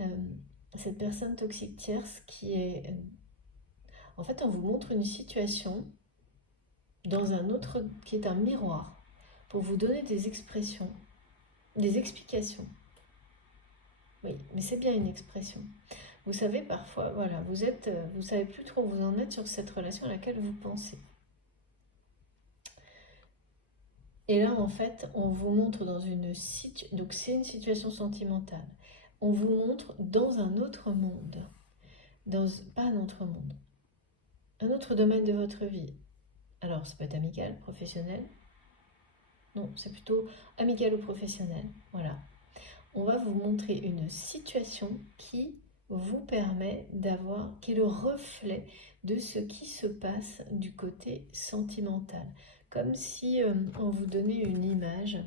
Euh, cette personne toxique tierce qui est... en fait, on vous montre une situation dans un autre qui est un miroir pour vous donner des expressions, des explications. Oui, mais c'est bien une expression. Vous savez, parfois, voilà, vous savez plus trop où vous en êtes sur cette relation à laquelle vous pensez. Et là, en fait, on vous montre dans une situation, donc c'est une situation sentimentale. On vous montre dans un autre monde, pas un autre monde, un autre domaine de votre vie. Alors, ça peut être amical, professionnel. Non, c'est plutôt amical ou professionnel. Voilà. On va vous montrer une situation qui vous permet qui est le reflet de ce qui se passe du côté sentimental. Comme si on vous donnait une image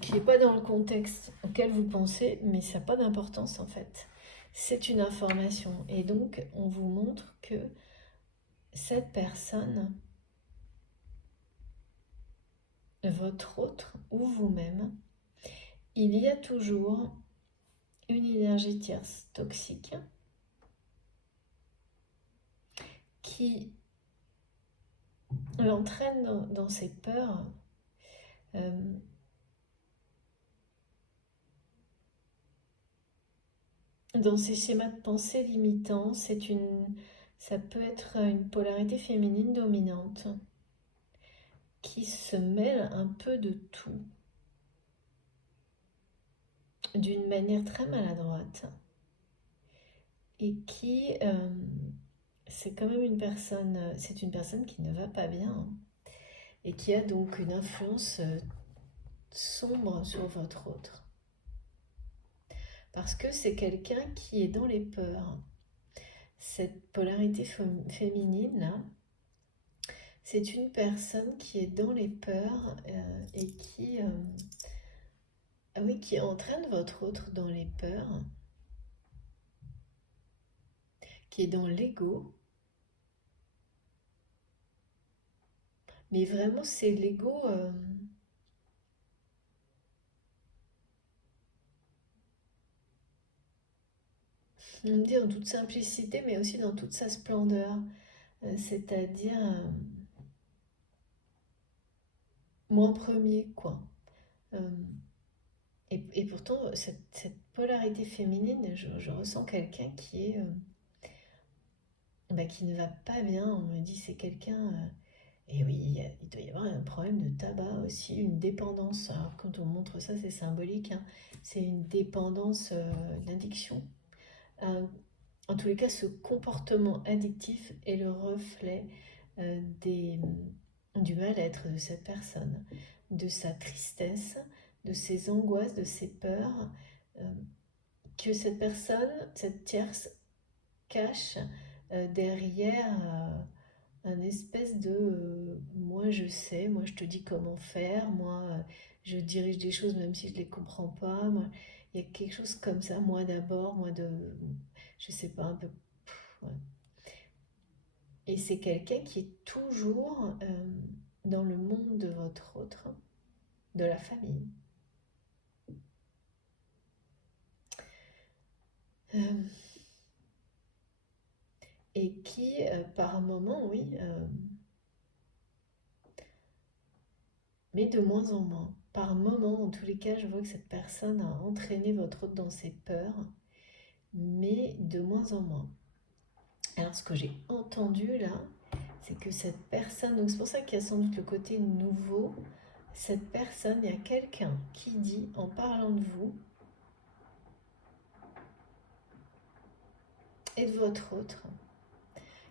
qui n'est pas dans le contexte auquel vous pensez, mais ça n'a pas d'importance en fait. C'est une information. Et donc, on vous montre que cette personne, votre autre ou vous-même, il y a toujours une énergie tierce toxique qui l'entraîne dans ses peurs, euh, dans ses schémas de pensée limitants. Ça peut être une polarité féminine dominante qui se mêle un peu de tout d'une manière très maladroite et c'est quand même c'est une personne qui ne va pas bien hein, et qui a donc une influence sombre sur votre autre. Parce que c'est quelqu'un qui est dans les peurs. Cette polarité féminine, là, c'est une personne qui est dans les peurs et qui entraîne votre autre dans les peurs, qui est dans l'ego. Mais vraiment, c'est l'ego. On me dit en toute simplicité, mais aussi dans toute sa splendeur. C'est-à-dire, moi en premier, quoi. Euh, et pourtant, cette polarité féminine, je ressens quelqu'un qui ne va pas bien. On me dit c'est quelqu'un. Et oui, il doit y avoir un problème de tabac aussi, une dépendance. Alors, quand on montre ça, c'est symbolique, hein. C'est une dépendance, d'addiction. Euh, En tous les cas, ce comportement addictif est le reflet du mal-être de cette personne, de sa tristesse, de ses angoisses, de ses peurs, euh, que cette personne, cette tierce, cache derrière un espèce de moi je sais, moi je te dis comment faire, moi je dirige des choses même si je les comprends pas, moi il y a quelque chose comme ça, moi d'abord, moi de je sais pas un peu ouais. Et c'est quelqu'un qui est toujours dans le monde de votre autre, de la famille. Euh, et qui, par moment, oui, mais de moins en moins. Par moment, en tous les cas, je vois que cette personne a entraîné votre autre dans ses peurs, mais de moins en moins. Alors, ce que j'ai entendu là, c'est que cette personne, donc c'est pour ça qu'il y a sans doute le côté nouveau, cette personne, il y a quelqu'un qui dit, en parlant de vous et de votre autre,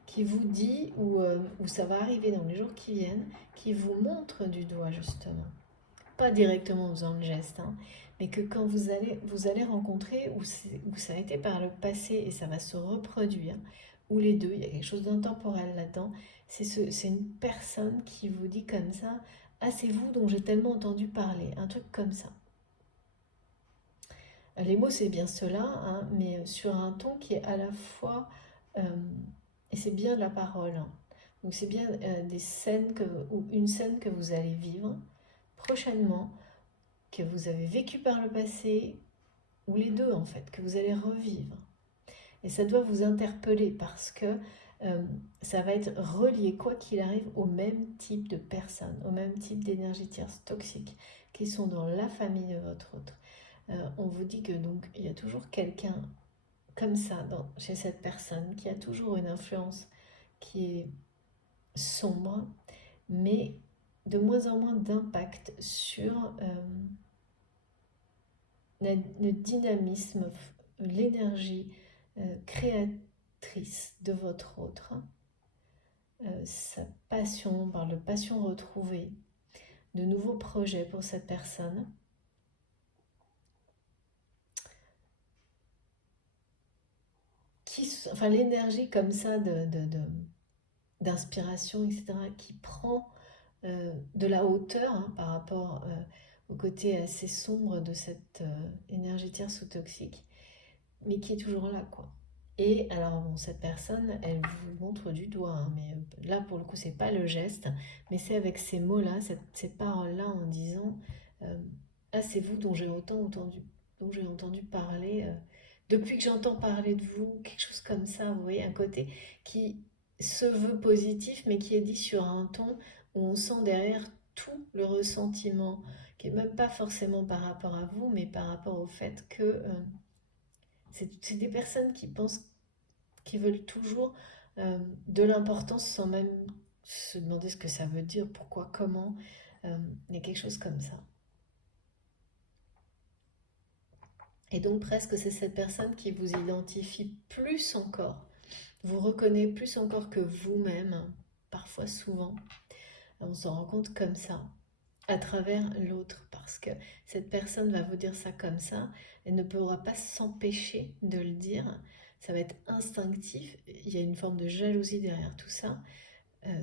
qui vous dit, ou ça va arriver dans les jours qui viennent, qui vous montre du doigt justement. Pas directement en faisant le geste, hein, mais que quand vous allez rencontrer, ou ça a été par le passé et ça va se reproduire, ou les deux, il y a quelque chose d'intemporel là-dedans, c'est une personne qui vous dit comme ça, ah c'est vous dont j'ai tellement entendu parler, un truc comme ça. Les mots c'est bien cela, hein, mais sur un ton qui est à la fois, euh, et c'est bien de la parole, hein. Donc c'est bien des scènes ou une scène que vous allez vivre prochainement, que vous avez vécu par le passé, ou les deux en fait, que vous allez revivre. Et ça doit vous interpeller parce que euh, ça va être relié, quoi qu'il arrive, au même type de personnes, au même type d'énergie tierce toxique qui sont dans la famille de votre autre. On vous dit que donc il y a toujours quelqu'un comme ça chez cette personne qui a toujours une influence qui est sombre, mais de moins en moins d'impact sur le dynamisme, l'énergie créatrice de votre autre, sa passion, par le passion retrouvée, de nouveaux projets pour cette personne. Enfin, l'énergie comme ça d'inspiration, etc., qui prend de la hauteur hein, par rapport au côté assez sombre de cette énergie tierce ou toxique, mais qui est toujours là, quoi. Et alors, bon, cette personne, elle vous montre du doigt, hein, mais là, pour le coup, c'est pas le geste, mais c'est avec ces mots-là, ces paroles-là, en disant ah, c'est vous dont j'ai entendu parler, depuis que j'entends parler de vous, quelque chose comme ça, vous voyez, un côté qui se veut positif, mais qui est dit sur un ton où on sent derrière tout le ressentiment, qui est même pas forcément par rapport à vous, mais par rapport au fait que c'est des personnes qui pensent, qui veulent toujours de l'importance sans même se demander ce que ça veut dire, pourquoi, comment. Il y a quelque chose comme ça. Et donc presque c'est cette personne qui vous identifie plus encore, vous reconnaît plus encore que vous-même, parfois souvent. On s'en rend compte comme ça, à travers l'autre, parce que cette personne va vous dire ça comme ça, elle ne pourra pas s'empêcher de le dire, ça va être instinctif, il y a une forme de jalousie derrière tout ça,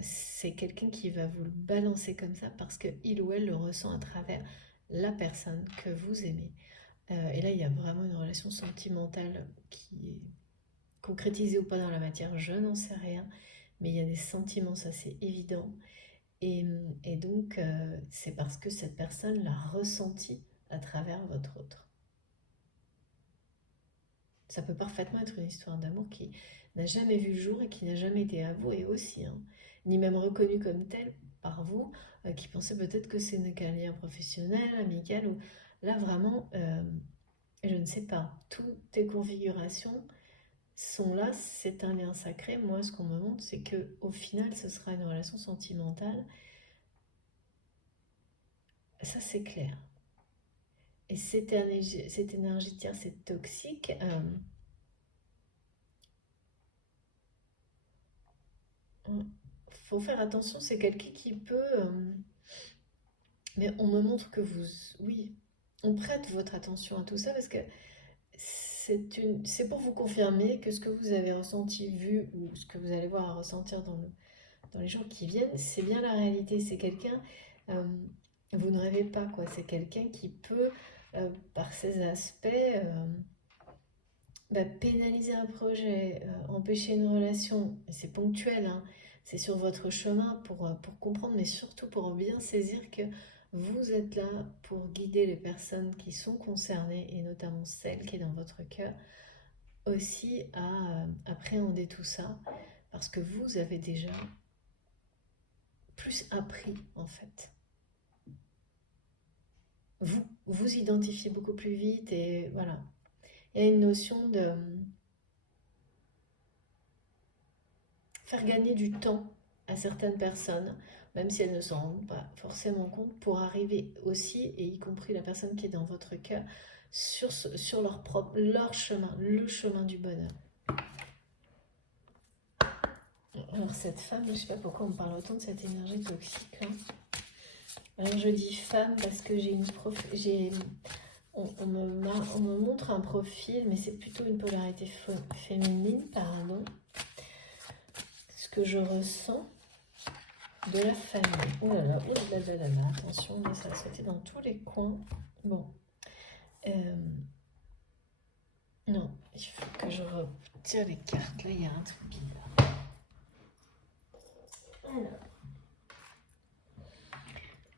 c'est quelqu'un qui va vous le balancer comme ça parce qu'il ou elle le ressent à travers la personne que vous aimez. Et là, il y a vraiment une relation sentimentale qui est concrétisée ou pas dans la matière, je n'en sais rien, mais il y a des sentiments, ça c'est évident. Et donc, c'est parce que cette personne l'a ressenti à travers votre autre. Ça peut parfaitement être une histoire d'amour qui n'a jamais vu le jour et qui n'a jamais été avouée aussi, hein, ni même reconnue comme telle par vous, qui pensez peut-être que c'est qu'un lien professionnel, amical, ou là vraiment, je ne sais pas, toutes tes configurations sont là, c'est un lien sacré. Moi, ce qu'on me montre, c'est que au final, ce sera une relation sentimentale. Ça, c'est clair. Et cette énergie tierce, c'est toxique. Faut faire attention, c'est quelqu'un qui peut. Mais on me montre que vous. Oui, on prête votre attention à tout ça parce que c'est pour vous confirmer que ce que vous avez ressenti, vu, ou ce que vous allez voir à ressentir dans les jours qui viennent, c'est bien la réalité. C'est quelqu'un, vous ne rêvez pas, quoi. C'est quelqu'un qui peut, par ses aspects, pénaliser un projet, empêcher une relation. C'est ponctuel, hein. C'est sur votre chemin pour comprendre, mais surtout pour bien saisir que vous êtes là pour guider les personnes qui sont concernées, et notamment celle qui est dans votre cœur, aussi à appréhender tout ça, parce que vous avez déjà plus appris en fait. Vous identifiez beaucoup plus vite et voilà. Il y a une notion de faire gagner du temps à certaines personnes, même si elles ne s'en rendent pas forcément compte, pour arriver aussi, et y compris la personne qui est dans votre cœur, sur leur chemin, le chemin du bonheur. Alors cette femme, je ne sais pas pourquoi on parle autant de cette énergie toxique là. Alors je dis femme parce que on me montre un profil, mais c'est plutôt une polarité féminine, pardon. Ce que je ressens de la famille. Oh là là, oh là là là là, attention, ça va sauter dans tous les coins. Bon. Non, il faut que je retire les cartes. Là, il y a un truc qui va. Alors.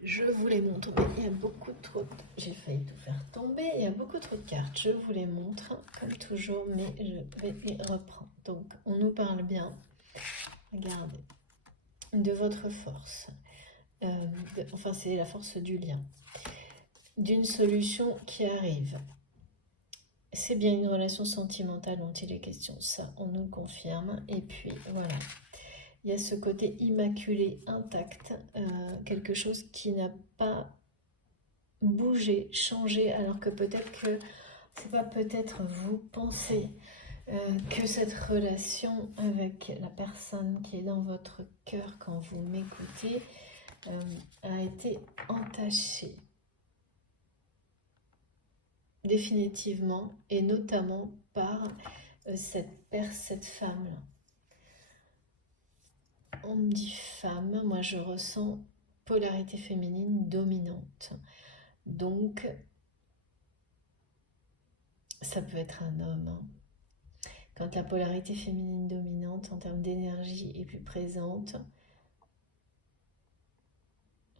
Je vous les montre, mais il y a beaucoup trop de... J'ai failli tout faire tomber, il y a beaucoup trop de cartes. Je vous les montre, comme toujours, mais je vais les reprendre. Donc, on nous parle bien, regardez, de votre force. Enfin, c'est la force du lien. D'une solution qui arrive. C'est bien une relation sentimentale dont il est question, ça, on nous le confirme. Et puis, voilà. Il y a ce côté immaculé, intact, quelque chose qui n'a pas bougé, changé, alors que peut-être que, c'est pas peut-être, vous pensez que cette relation avec la personne qui est dans votre cœur quand vous m'écoutez a été entachée. Définitivement, et notamment par cette femme-là. On me dit femme, moi je ressens polarité féminine dominante. Donc, ça peut être un homme. Hein. Quand la polarité féminine dominante en termes d'énergie est plus présente,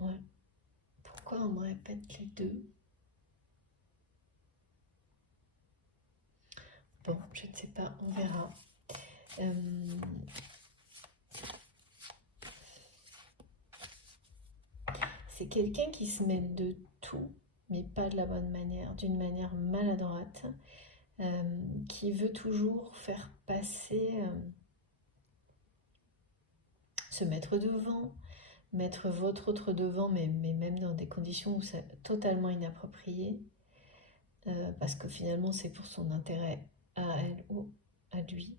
ouais. Pourquoi on me répète les deux? Bon, je ne sais pas, on verra. C'est quelqu'un qui se mêle de tout, mais pas de la bonne manière, d'une manière maladroite, qui veut toujours faire passer, se mettre devant, mettre votre autre devant, mais même dans des conditions où c'est totalement inapproprié, parce que finalement c'est pour son intérêt à elle ou à lui.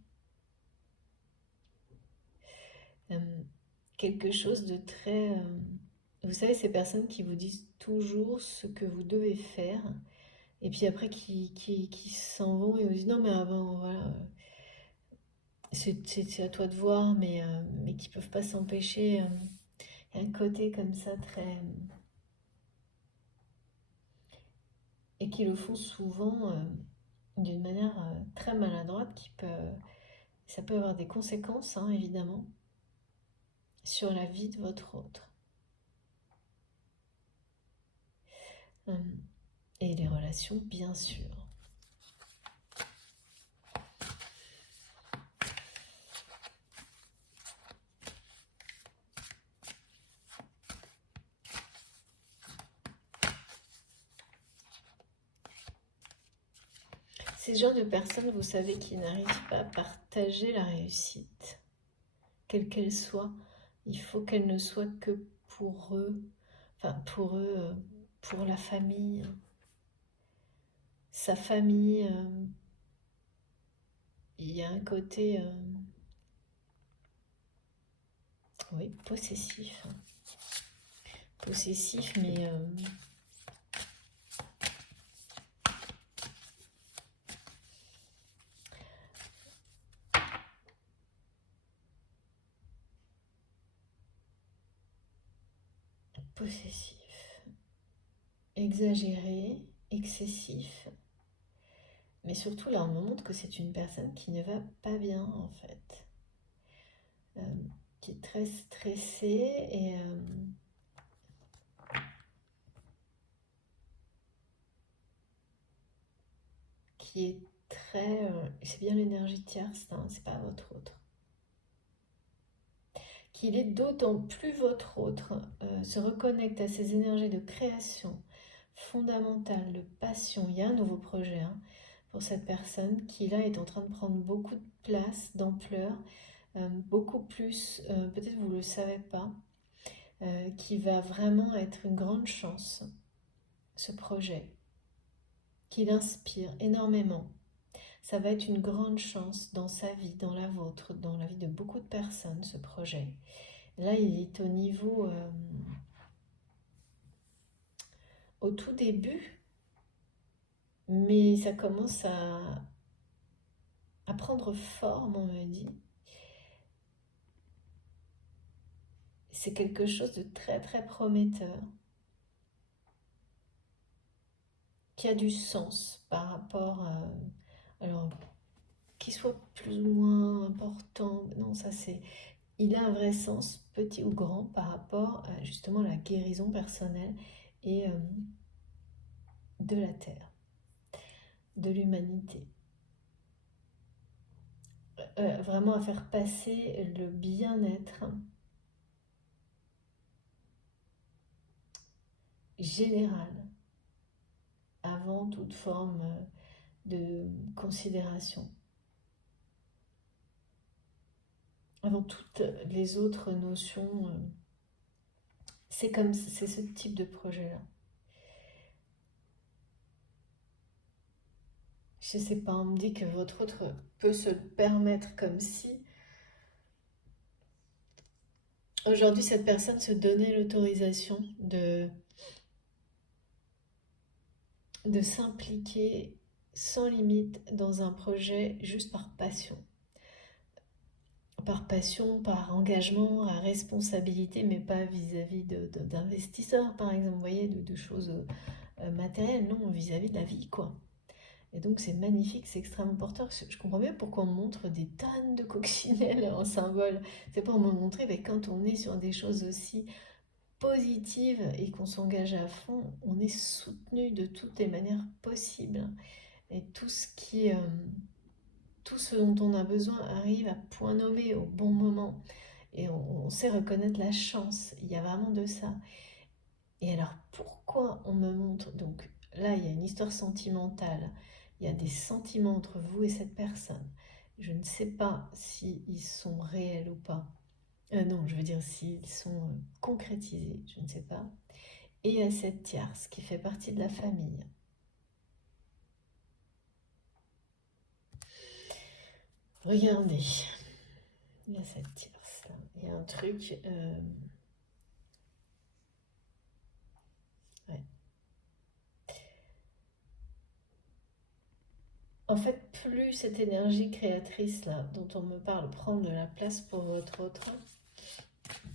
Quelque chose de très... vous savez, ces personnes qui vous disent toujours ce que vous devez faire, et puis après qui s'en vont et vous disent non mais avant, voilà, c'est à toi de voir, mais qui peuvent pas s'empêcher. Il y a un côté comme ça très... et qui le font souvent d'une manière très maladroite, ça peut avoir des conséquences, hein, évidemment, sur la vie de votre autre. Et les relations, bien sûr. Ces genres de personnes, vous savez, qui n'arrivent pas à partager la réussite, quelle qu'elle soit, il faut qu'elle ne soit que pour eux, enfin pour eux, pour la famille, sa famille. Il y a un côté, oui, possessif. Possessif, mais... possessif, exagéré, excessif. Mais surtout, là, on me montre que c'est une personne qui ne va pas bien, en fait. Qui est très stressée et qui est très... c'est bien l'énergie tierce, hein, c'est pas votre autre. Qu'il est d'autant plus votre autre, se reconnecte à ces énergies de création fondamentale, de passion. Il y a un nouveau projet hein, pour cette personne qui là est en train de prendre beaucoup de place, d'ampleur, beaucoup plus, peut-être vous ne le savez pas, qui va vraiment être une grande chance, ce projet, qui l'inspire énormément. Ça va être une grande chance dans sa vie, dans la vôtre, dans la vie de beaucoup de personnes, ce projet. Là, il est au niveau, au tout début, mais ça commence à prendre forme, on me dit. C'est quelque chose de très très prometteur, qui a du sens par rapport à... Alors, qu'il soit plus ou moins important, non, ça c'est... Il a un vrai sens, petit ou grand, par rapport à justement la guérison personnelle et de la Terre, de l'humanité. Vraiment à faire passer le bien-être général avant toute forme de considération, avant toutes les autres notions. C'est ce type de projet-là. Je sais pas, on me dit que votre autre peut se le permettre comme si aujourd'hui cette personne se donnait l'autorisation de s'impliquer sans limite dans un projet juste par passion. Par passion, par engagement, à responsabilité, mais pas vis-à-vis d'investisseurs, par exemple, vous voyez, de choses matérielles, non, vis-à-vis de la vie, quoi. Et donc c'est magnifique, c'est extrêmement porteur. Je comprends bien pourquoi on montre des tonnes de coccinelles en symbole. C'est pour me montrer que quand on est sur des choses aussi positives et qu'on s'engage à fond, on est soutenu de toutes les manières possibles. Et tout ce dont on a besoin arrive à point nommé au bon moment. Et on sait reconnaître la chance. Il y a vraiment de ça. Et alors pourquoi on me montre... Donc là, il y a une histoire sentimentale. Il y a des sentiments entre vous et cette personne. Je ne sais pas s'ils sont réels ou pas. Non, je veux dire s'ils sont concrétisés, je ne sais pas. Et il y a cette tierce qui fait partie de la famille. Regardez, il y a cette tierce là. Il y a un truc... ouais. En fait, plus cette énergie créatrice là dont on me parle prend de la place pour votre autre,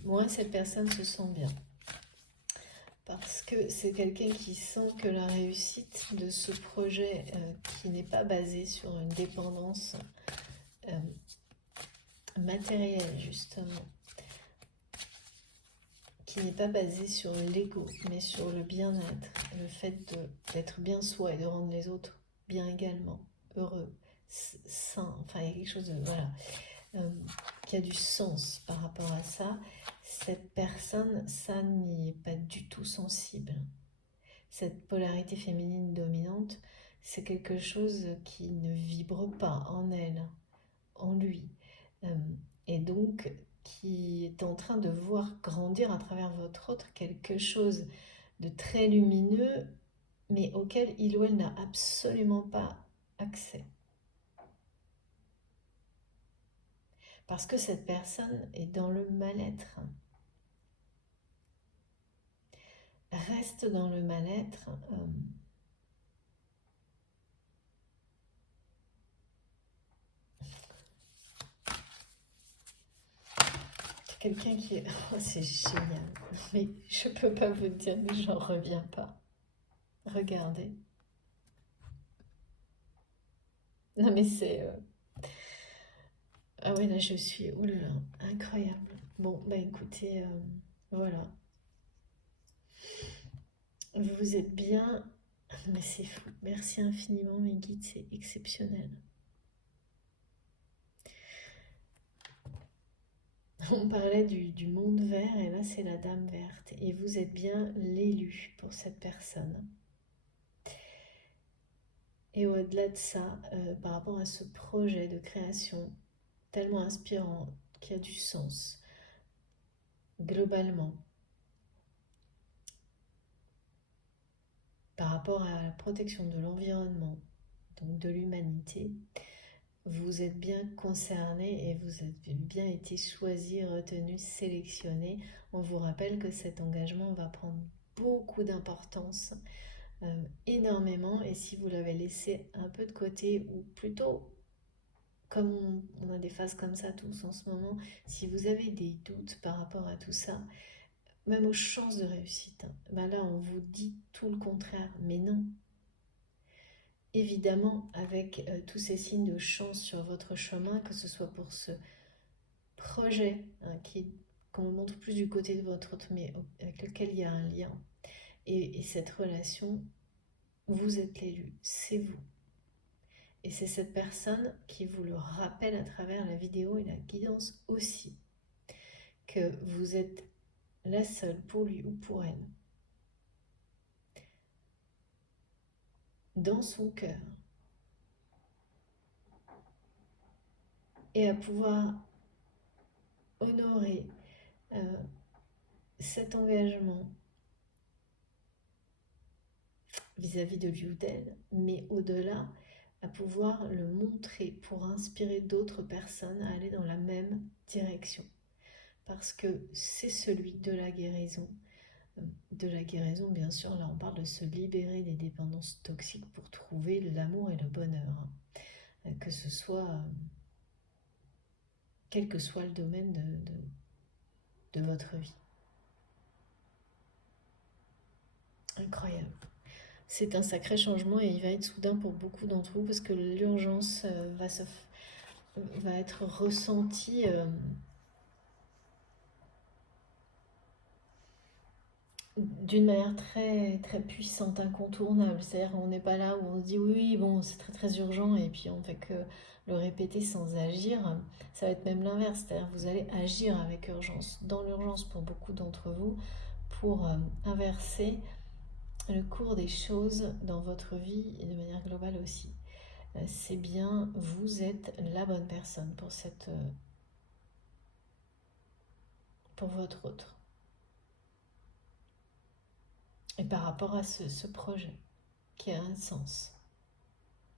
moins cette personne se sent bien. Parce que c'est quelqu'un qui sent que la réussite de ce projet qui n'est pas basé sur une dépendance matérielle justement, qui n'est pas basé sur l'ego, mais sur le bien-être, le fait d'être bien soi et de rendre les autres bien également, heureux, sains, enfin il y a quelque chose de... Voilà. Qui a du sens par rapport à ça, cette personne, ça n'y est pas du tout sensible. Cette polarité féminine dominante, c'est quelque chose qui ne vibre pas en elle, en lui. Et donc, qui est en train de voir grandir à travers votre autre quelque chose de très lumineux, mais auquel il ou elle n'a absolument pas accès. Parce que cette personne est dans le mal-être. Reste dans le mal-être. quelqu'un qui est... Oh, c'est génial. Non, mais je peux pas vous dire, mais j'en reviens pas. Regardez. Non, mais c'est... Ah ouais, là, je suis... Oh là là, incroyable. Bon, bah écoutez, voilà. Vous êtes bien. Mais c'est fou. Merci infiniment, mes guides, c'est exceptionnel. On parlait du monde vert et là c'est la dame verte. Et vous êtes bien l'élu pour cette personne. Et au-delà de ça, par rapport à ce projet de création tellement inspirant, qui a du sens, globalement, par rapport à la protection de l'environnement, donc de l'humanité, vous êtes bien concerné et vous avez bien été choisi, retenu, sélectionné. On vous rappelle que cet engagement va prendre beaucoup d'importance, énormément, et si vous l'avez laissé un peu de côté, ou plutôt comme on a des phases comme ça tous en ce moment, si vous avez des doutes par rapport à tout ça, même aux chances de réussite, ben là on vous dit tout le contraire, mais non. Évidemment, avec tous ces signes de chance sur votre chemin, que ce soit pour ce projet qu'on me montre plus du côté de votre autre, mais avec lequel il y a un lien, et cette relation, vous êtes l'élu, c'est vous. Et c'est cette personne qui vous le rappelle à travers la vidéo et la guidance aussi, que vous êtes la seule pour lui ou pour elle, dans son cœur, et à pouvoir honorer euh, cet engagement vis-à-vis de lui ou d'elle, mais au-delà, à pouvoir le montrer pour inspirer d'autres personnes à aller dans la même direction. Parce que c'est celui de la guérison. De la guérison, bien sûr, là on parle de se libérer des dépendances toxiques pour trouver l'amour et le bonheur. Que ce soit, quel que soit le domaine de votre vie. Incroyable. C'est un sacré changement et il va être soudain pour beaucoup d'entre vous parce que l'urgence va être ressentie d'une manière très, très puissante, incontournable. C'est-à-dire qu'on n'est pas là où on se dit oui, oui, bon, c'est très très urgent et puis on fait que le répéter sans agir. Ça va être même l'inverse, c'est-à-dire que vous allez agir avec urgence, dans l'urgence pour beaucoup d'entre vous, pour inverser le cours des choses dans votre vie et de manière globale aussi. C'est bien, vous êtes la bonne personne pour votre autre. Et par rapport à ce projet qui a un sens.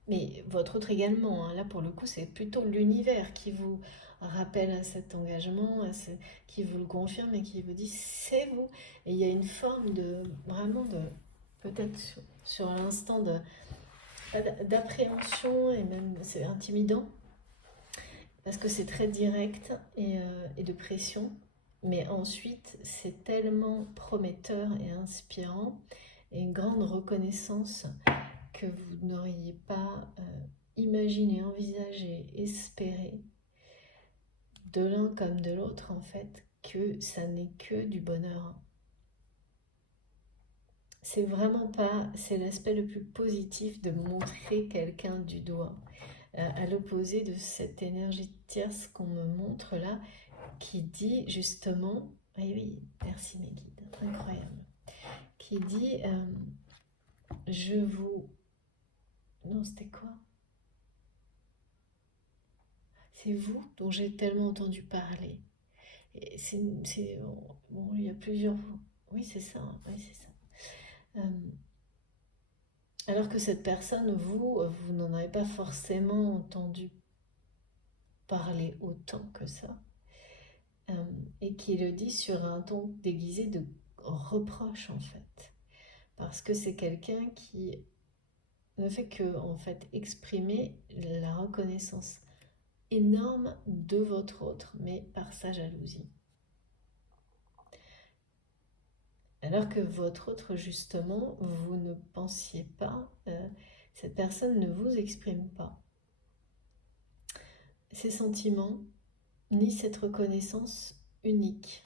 Mais votre autre également, hein. Là pour le coup c'est plutôt l'univers qui vous rappelle à cet engagement, qui vous le confirme et qui vous dit c'est vous. Et il y a une forme de, vraiment de, peut-être sur l'instant d'appréhension et même c'est intimidant parce que c'est très direct et de pression. Mais ensuite c'est tellement prometteur et inspirant et une grande reconnaissance que vous n'auriez pas imaginé, envisagé, espéré, de l'un comme de l'autre en fait, que ça n'est que du bonheur. C'est vraiment pas, c'est l'aspect le plus positif de montrer quelqu'un du doigt, à l'opposé de cette énergie tierce qu'on me montre là, qui dit justement, oui oui, merci mes guides, incroyable, qui dit, je vous, non c'était quoi? C'est vous dont j'ai tellement entendu parler. Et bon, il y a plusieurs... Oui, c'est ça. Oui, c'est ça. Alors que cette personne, vous n'en avez pas forcément entendu parler autant que ça. Et qui le dit sur un ton déguisé de reproche, en fait. Parce que c'est quelqu'un qui ne fait que, en fait, exprimer la reconnaissance énorme de votre autre, mais par sa jalousie. Alors que votre autre, justement, vous ne pensiez pas, cette personne ne vous exprime pas ses sentiments, ni cette reconnaissance unique.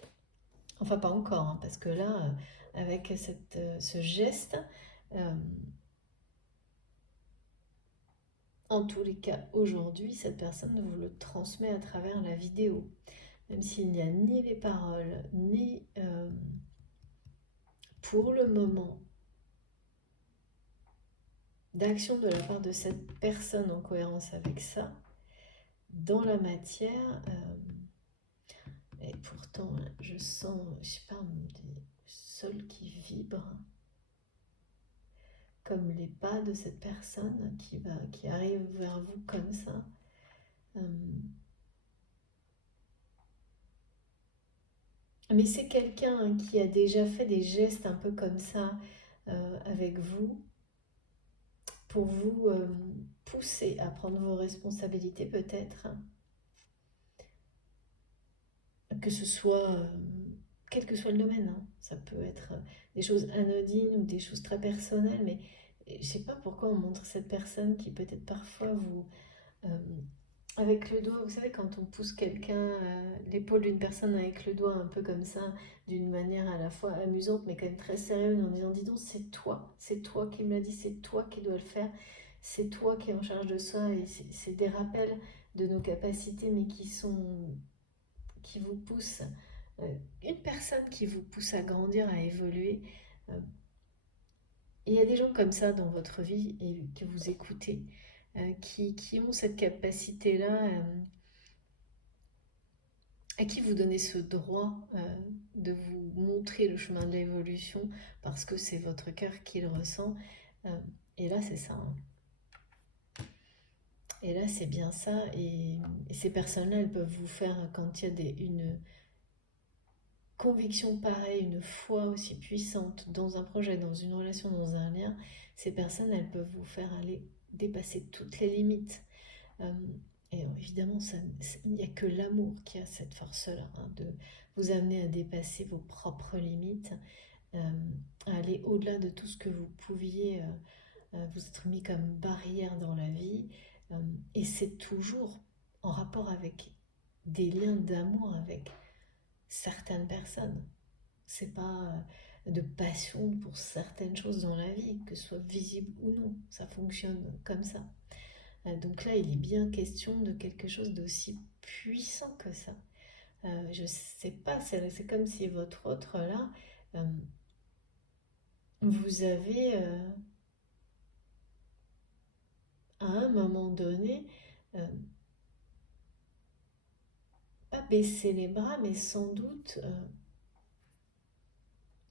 Enfin, pas encore, hein, parce que là, avec ce geste, euh, en tous les cas, aujourd'hui, cette personne vous le transmet à travers la vidéo. Même s'il n'y a ni les paroles, ni pour le moment d'action de la part de cette personne en cohérence avec ça, dans la matière, et pourtant je sens, je sais pas, des sols qui vibrent, comme les pas de cette personne qui arrive vers vous comme ça. Mais c'est quelqu'un qui a déjà fait des gestes un peu comme ça avec vous, pour vous pousser à prendre vos responsabilités peut-être, que ce soit, quel que soit le domaine, hein. Ça peut être des choses anodines ou des choses très personnelles, mais je sais pas pourquoi on montre cette personne qui peut-être parfois vous... euh, avec le doigt, vous savez, quand on pousse quelqu'un, l'épaule d'une personne avec le doigt un peu comme ça, d'une manière à la fois amusante mais quand même très sérieuse, en disant, dis donc, c'est toi qui me l'as dit, c'est toi qui dois le faire, c'est toi qui es en charge de ça, et c'est des rappels de nos capacités, mais qui vous poussent, euh, une personne qui vous pousse à grandir, à évoluer. Euh, et il y a des gens comme ça dans votre vie et que vous écoutez, qui ont cette capacité-là, à qui vous donnez ce droit de vous montrer le chemin de l'évolution parce que c'est votre cœur qui le ressent. Euh, et là, c'est ça, hein. Et là, c'est bien ça. Et ces personnes-là, elles peuvent vous faire, quand il y a une conviction pareille, une foi aussi puissante dans un projet, dans une relation, dans un lien, ces personnes, elles peuvent vous faire aller dépasser toutes les limites. Euh, et évidemment, il n'y a que l'amour qui a cette force-là, hein, de vous amener à dépasser vos propres limites, euh, à aller au-delà de tout ce que vous pouviez vous être mis comme barrière dans la vie. Euh, et c'est toujours en rapport avec des liens d'amour avec certaines personnes. C'est pas de passion pour certaines choses dans la vie, que ce soit visible ou non. Ça fonctionne comme ça. Donc là, il est bien question de quelque chose d'aussi puissant que ça. Je sais pas, c'est comme si votre autre là, euh, vous avez à un moment donné, euh, pas baissé les bras, mais sans doute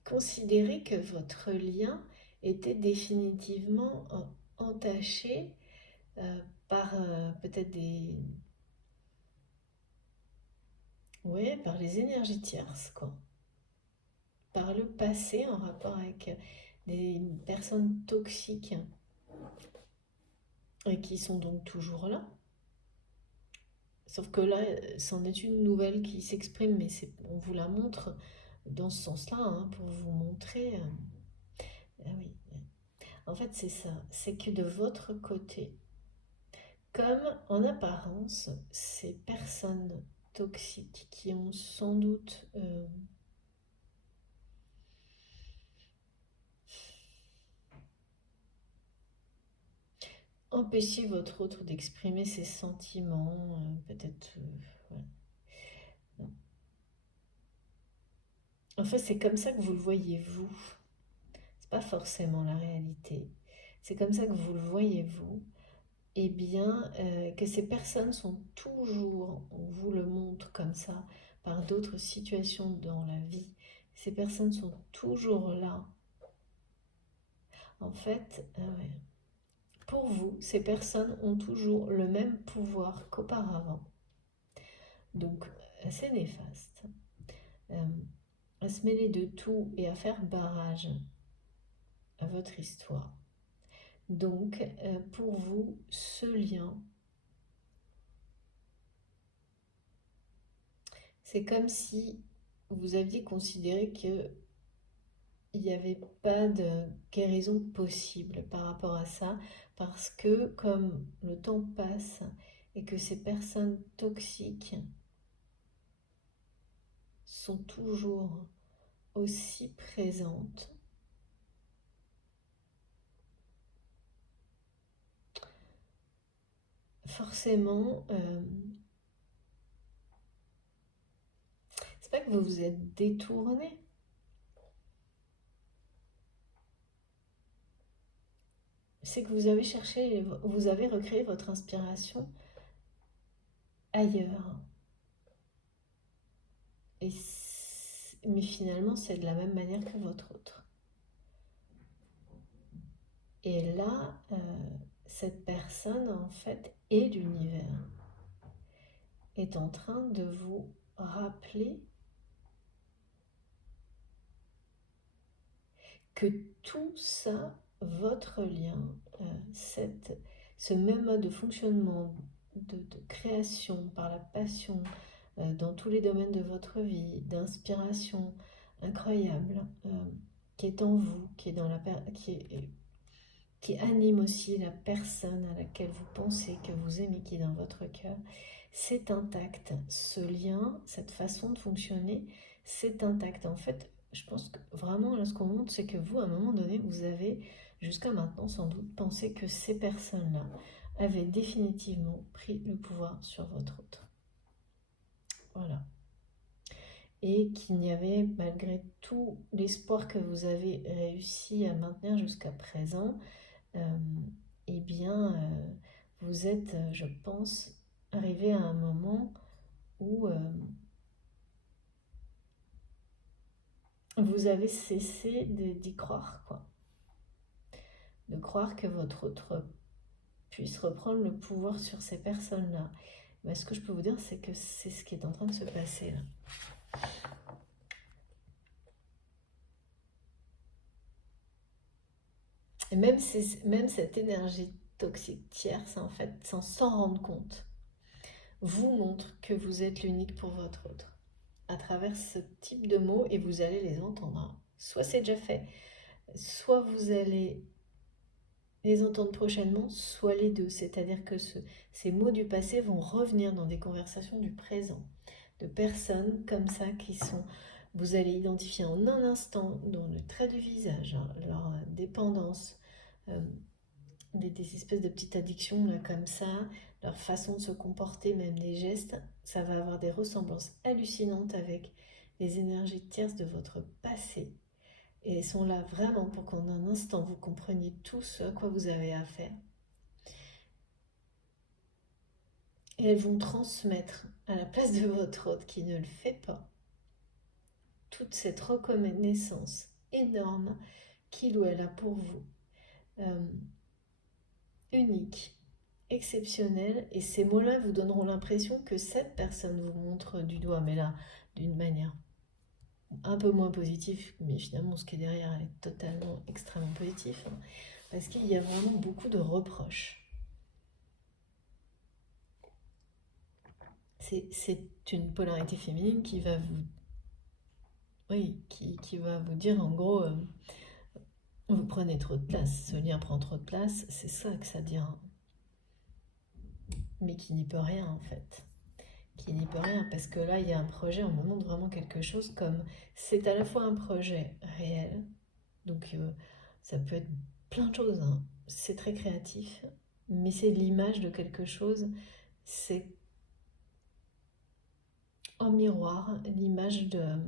considéré que votre lien était définitivement entaché par peut-être ouais, par les énergies tierces, quoi. Par le passé en rapport avec des personnes toxiques et qui sont donc toujours là. Sauf que là, c'en est une nouvelle qui s'exprime, mais on vous la montre dans ce sens-là, hein, pour vous montrer. Ah oui, en fait, c'est ça. C'est que de votre côté, comme en apparence, ces personnes toxiques qui ont sans doute empêché votre autre d'exprimer ses sentiments, peut-être. Ouais. En fait, c'est comme ça que vous le voyez vous. C'est pas forcément la réalité. C'est comme ça que vous le voyez vous. Eh bien, que ces personnes sont toujours, on vous le montre comme ça, par d'autres situations dans la vie, ces personnes sont toujours là. En fait, ouais. Pour vous, ces personnes ont toujours le même pouvoir qu'auparavant. Donc, c'est néfaste. Euh, à se mêler de tout et à faire barrage à votre histoire. Donc, pour vous, ce lien, c'est comme si vous aviez considéré que il n'y avait pas de guérison possible par rapport à ça, parce que comme le temps passe et que ces personnes toxiques sont toujours aussi présentes, forcément, c'est pas que vous vous êtes détourné, c'est que vous avez cherché, vous avez recréé votre inspiration ailleurs. Mais finalement, c'est de la même manière que votre autre. Et là, cette personne, en fait, et l'univers, est en train de vous rappeler que tout ça, votre lien, ce même mode de fonctionnement, de création par la passion, dans tous les domaines de votre vie, d'inspiration incroyable, qui est en vous, qui est dans qui anime aussi la personne à laquelle vous pensez, que vous aimez, qui est dans votre cœur, c'est intact. Ce lien, cette façon de fonctionner, c'est intact. En fait, je pense que vraiment, là, ce qu'on montre, c'est que vous, à un moment donné, vous avez, jusqu'à maintenant, sans doute, pensé que ces personnes-là avaient définitivement pris le pouvoir sur votre autre. Voilà. Et qu'il n'y avait, malgré tout l'espoir que vous avez réussi à maintenir jusqu'à présent, euh, eh bien, vous êtes, je pense, arrivé à un moment où vous avez cessé d'y croire, quoi. De croire que votre autre puisse reprendre le pouvoir sur ces personnes-là. Mais ce que je peux vous dire, c'est que c'est ce qui est en train de se passer là. Et même cette énergie toxique tierce, en fait, sans s'en rendre compte, vous montre que vous êtes l'unique pour votre autre à travers ce type de mots, et vous allez les entendre. Soit c'est déjà fait, soit vous allez les entendre prochainement, soit les deux. C'est-à-dire que ces mots du passé vont revenir dans des conversations du présent, de personnes comme ça qui sont... Vous allez identifier en un instant, dans le trait du visage, hein, leur dépendance, euh, des espèces de petites addictions là, comme ça, leur façon de se comporter, même des gestes, ça va avoir des ressemblances hallucinantes avec les énergies tierces de votre passé. Et elles sont là vraiment pour qu'en un instant vous compreniez tout ce à quoi vous avez affaire. Et elles vont transmettre à la place de votre autre qui ne le fait pas toute cette reconnaissance énorme qu'il ou elle a pour vous. Euh, Unique, exceptionnel, et ces mots-là vous donneront l'impression que cette personne vous montre du doigt, mais là, d'une manière un peu moins positive, mais finalement ce qui est derrière est totalement extrêmement positif, hein, parce qu'il y a vraiment beaucoup de reproches. C'est une polarité féminine qui va vous... Oui, qui va vous dire en gros, vous prenez trop de place, ce lien prend trop de place, c'est ça que ça dira. Mais qui n'y peut rien en fait. Qui n'y peut rien, parce que là, il y a un projet, on me montre vraiment quelque chose comme... C'est à la fois un projet réel, donc ça peut être plein de choses, hein. C'est très créatif, mais c'est l'image de quelque chose, c'est en miroir l'image d'un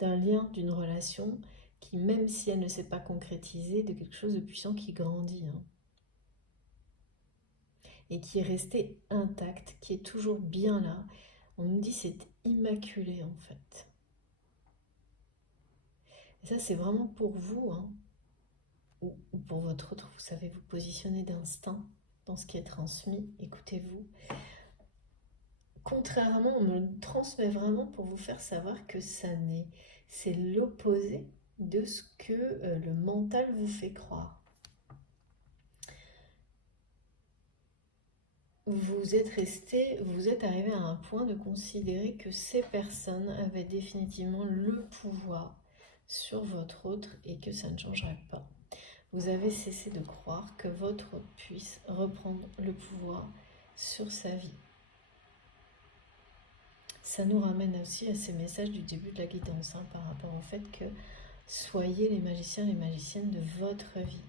lien, d'une relation qui, même si elle ne s'est pas concrétisée, de quelque chose de puissant qui grandit, hein, et qui est resté intact, qui est toujours bien là. On me dit c'est immaculé en fait. Et ça c'est vraiment pour vous, hein, ou pour votre autre, vous savez vous positionner d'instinct dans ce qui est transmis, écoutez-vous. Contrairement, on me le transmet vraiment pour vous faire savoir que ça n'est, c'est l'opposé de ce que le mental vous fait croire. Vous êtes arrivé à un point de considérer que ces personnes avaient définitivement le pouvoir sur votre autre et que ça ne changerait pas. Vous avez cessé de croire que votre autre puisse reprendre le pouvoir sur sa vie. Ça nous ramène aussi à ces messages du début de la guidance, par rapport au fait que soyez les magiciens, les magiciennes de votre vie.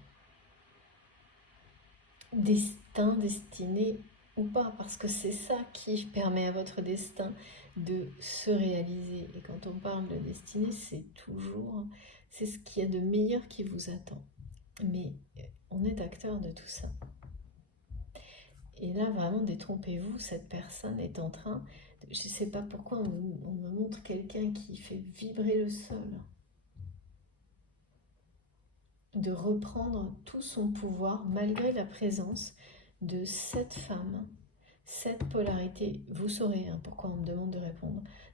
Destin, destinée ou pas, parce que c'est ça qui permet à votre destin de se réaliser. Et quand on parle de destinée, c'est ce qu'il y a de meilleur qui vous attend. Mais on est acteur de tout ça. Et là, vraiment, détrompez-vous, cette personne est en train, je ne sais pas pourquoi on me montre quelqu'un qui fait vibrer le sol, de reprendre tout son pouvoir malgré la présence de cette femme, cette polarité. Vous saurez pourquoi on me demande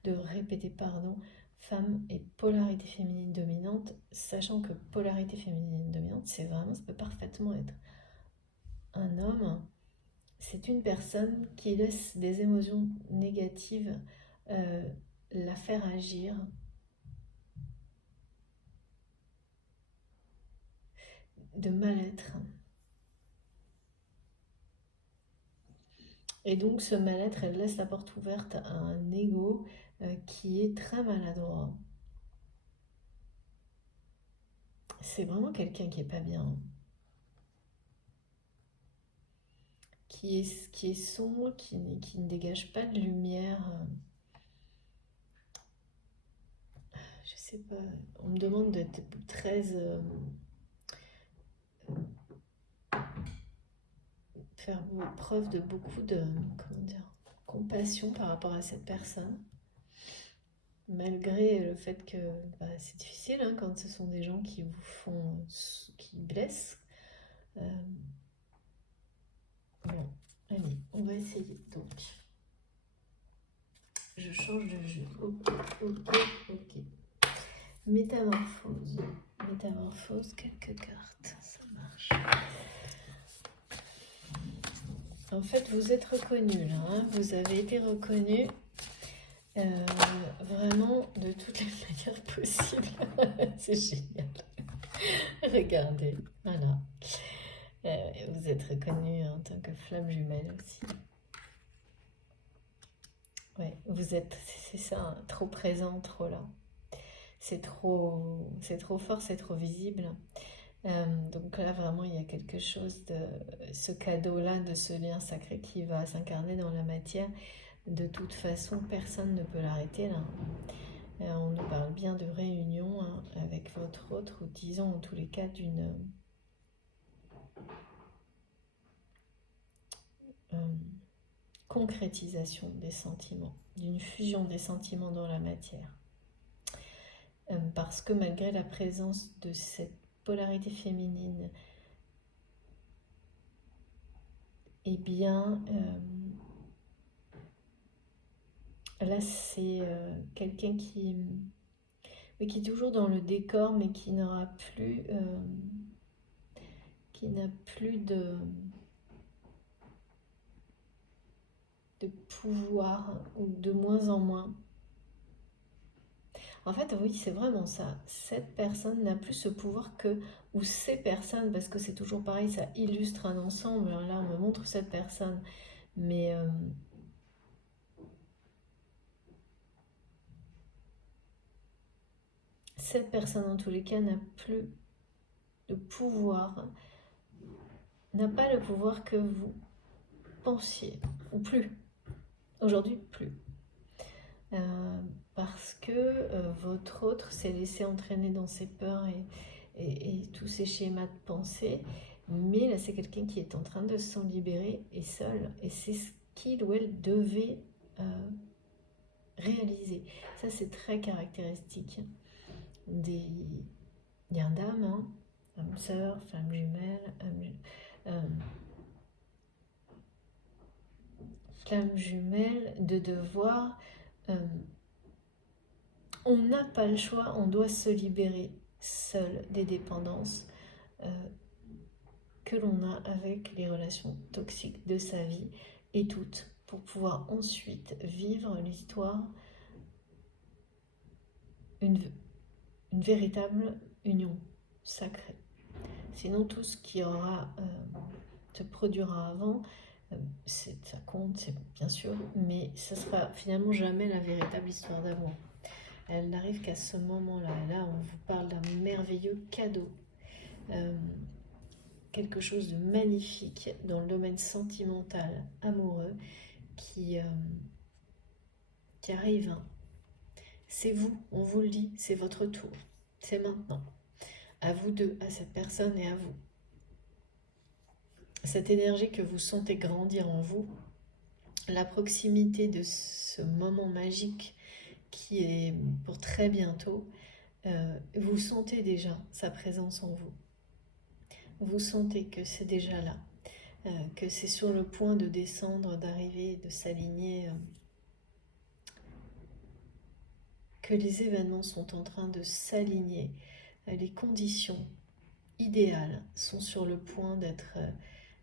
de répéter pardon, femme et polarité féminine dominante, sachant que polarité féminine dominante, ça peut parfaitement être un homme. C'est une personne qui laisse des émotions négatives la faire agir. De mal-être. Et donc ce mal-être, elle laisse la porte ouverte à un ego qui est très maladroit. C'est vraiment quelqu'un qui est pas bien. Qui est sombre, qui ne dégage pas de lumière. Je sais pas, on me demande d'être très... faire preuve de beaucoup de... comment dire, compassion par rapport à cette personne. Malgré le fait que c'est difficile quand ce sont des gens qui vous font... qui blessent. Bon, allez, on va essayer. Donc, je change de jeu. Ok. Métamorphose. Métamorphose, quelques cartes. Ça marche. En fait, vous êtes reconnu là. Vous avez été reconnu vraiment de toutes les manières possibles. C'est génial. Regardez, voilà. Vous êtes reconnu en tant que flamme jumelle aussi. Ouais, vous êtes, c'est ça, trop présent, trop là. C'est trop fort, c'est trop visible. Donc là, vraiment, il y a quelque chose de ce cadeau-là, de ce lien sacré qui va s'incarner dans la matière. De toute façon, personne ne peut l'arrêter là. On nous parle bien de réunion avec votre autre, ou disons en tous les cas d'une concrétisation des sentiments, d'une fusion des sentiments dans la matière. Parce que malgré la présence de cette polarité féminine, eh bien, là c'est quelqu'un qui est toujours dans le décor, mais qui n'aura plus, qui n'a plus de pouvoir, ou de moins en moins. En fait, oui, c'est vraiment ça. Cette personne n'a plus ce pouvoir que, ou ces personnes, parce que c'est toujours pareil, ça illustre un ensemble. Alors là, on me montre cette personne, mais cette personne, en tous les cas, n'a plus de pouvoir, n'a pas le pouvoir que vous pensiez, ou plus. Aujourd'hui, plus. Parce que votre autre s'est laissé entraîner dans ses peurs et tous ces schémas de pensée, mais là c'est quelqu'un qui est en train de s'en libérer et seul, et c'est ce qu'il ou elle devait réaliser. Ça c'est très caractéristique des liens d'âme, âme sœur, flamme jumelle, flamme jumelle, de devoir... on n'a pas le choix, on doit se libérer seul des dépendances que l'on a avec les relations toxiques de sa vie, et toutes, pour pouvoir ensuite vivre l'histoire, une véritable union sacrée. Sinon, tout ce qui se produira avant, ça compte, c'est bien sûr, mais ce sera finalement jamais la véritable histoire d'amour. Elle n'arrive qu'à ce moment-là. Et là, on vous parle d'un merveilleux cadeau. Quelque chose de magnifique dans le domaine sentimental, amoureux, qui arrive. C'est vous, on vous le dit, c'est votre tour. C'est maintenant. À vous deux, à cette personne et à vous. Cette énergie que vous sentez grandir en vous, la proximité de ce moment magique qui est pour très bientôt, vous sentez déjà sa présence en vous. Vous sentez que c'est déjà là, que c'est sur le point de descendre, d'arriver, de s'aligner, que les événements sont en train de s'aligner, les conditions idéales sont sur le point d'être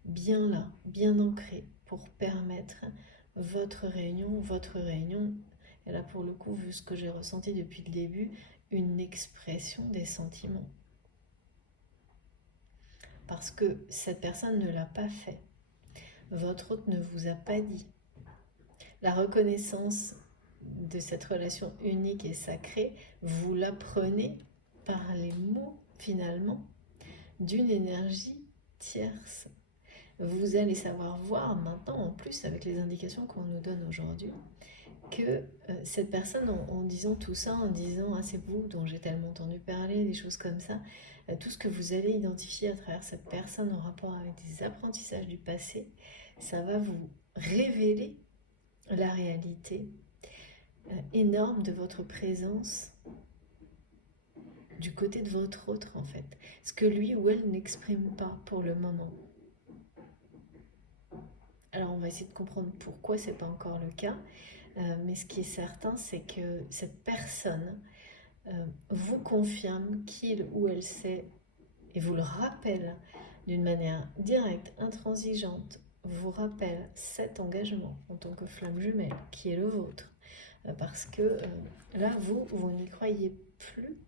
bien là, bien ancrées pour permettre votre réunion, et là pour le coup, vu ce que j'ai ressenti depuis le début, une expression des sentiments. Parce que cette personne ne l'a pas fait. Votre hôte ne vous a pas dit. La reconnaissance de cette relation unique et sacrée, vous la prenez par les mots, finalement, d'une énergie tierce. Vous allez savoir voir maintenant, en plus, avec les indications qu'on nous donne aujourd'hui, que cette personne, en disant tout ça, en disant « Ah, c'est vous dont j'ai tellement entendu parler », des choses comme ça, tout ce que vous allez identifier à travers cette personne en rapport avec des apprentissages du passé, ça va vous révéler la réalité énorme de votre présence du côté de votre autre, en fait. Ce que lui ou elle n'exprime pas pour le moment. Alors on va essayer de comprendre pourquoi c'est pas encore le cas, mais ce qui est certain, c'est que cette personne vous confirme qu'il ou elle sait et vous le rappelle d'une manière directe, intransigeante, vous rappelle cet engagement en tant que flamme jumelle qui est le vôtre. Parce que là, vous n'y croyez plus.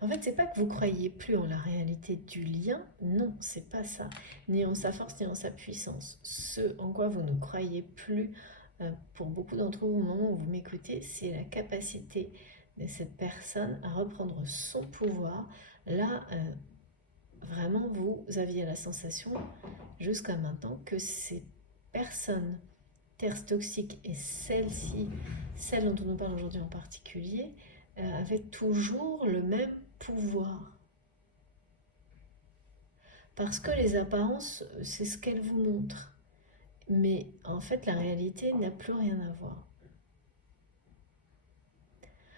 En fait, c'est pas que vous croyez plus en la réalité du lien, non, c'est pas ça, ni en sa force, ni en sa puissance. Ce en quoi vous ne croyez plus, pour beaucoup d'entre vous, au moment où vous m'écoutez, c'est la capacité de cette personne à reprendre son pouvoir. Là, vraiment, vous aviez la sensation, jusqu'à maintenant, que ces personnes terres toxiques et celle-ci, celle dont on nous parle aujourd'hui en particulier, avaient toujours le même pouvoir. Parce que les apparences, c'est ce qu'elles vous montrent. Mais en fait, la réalité n'a plus rien à voir.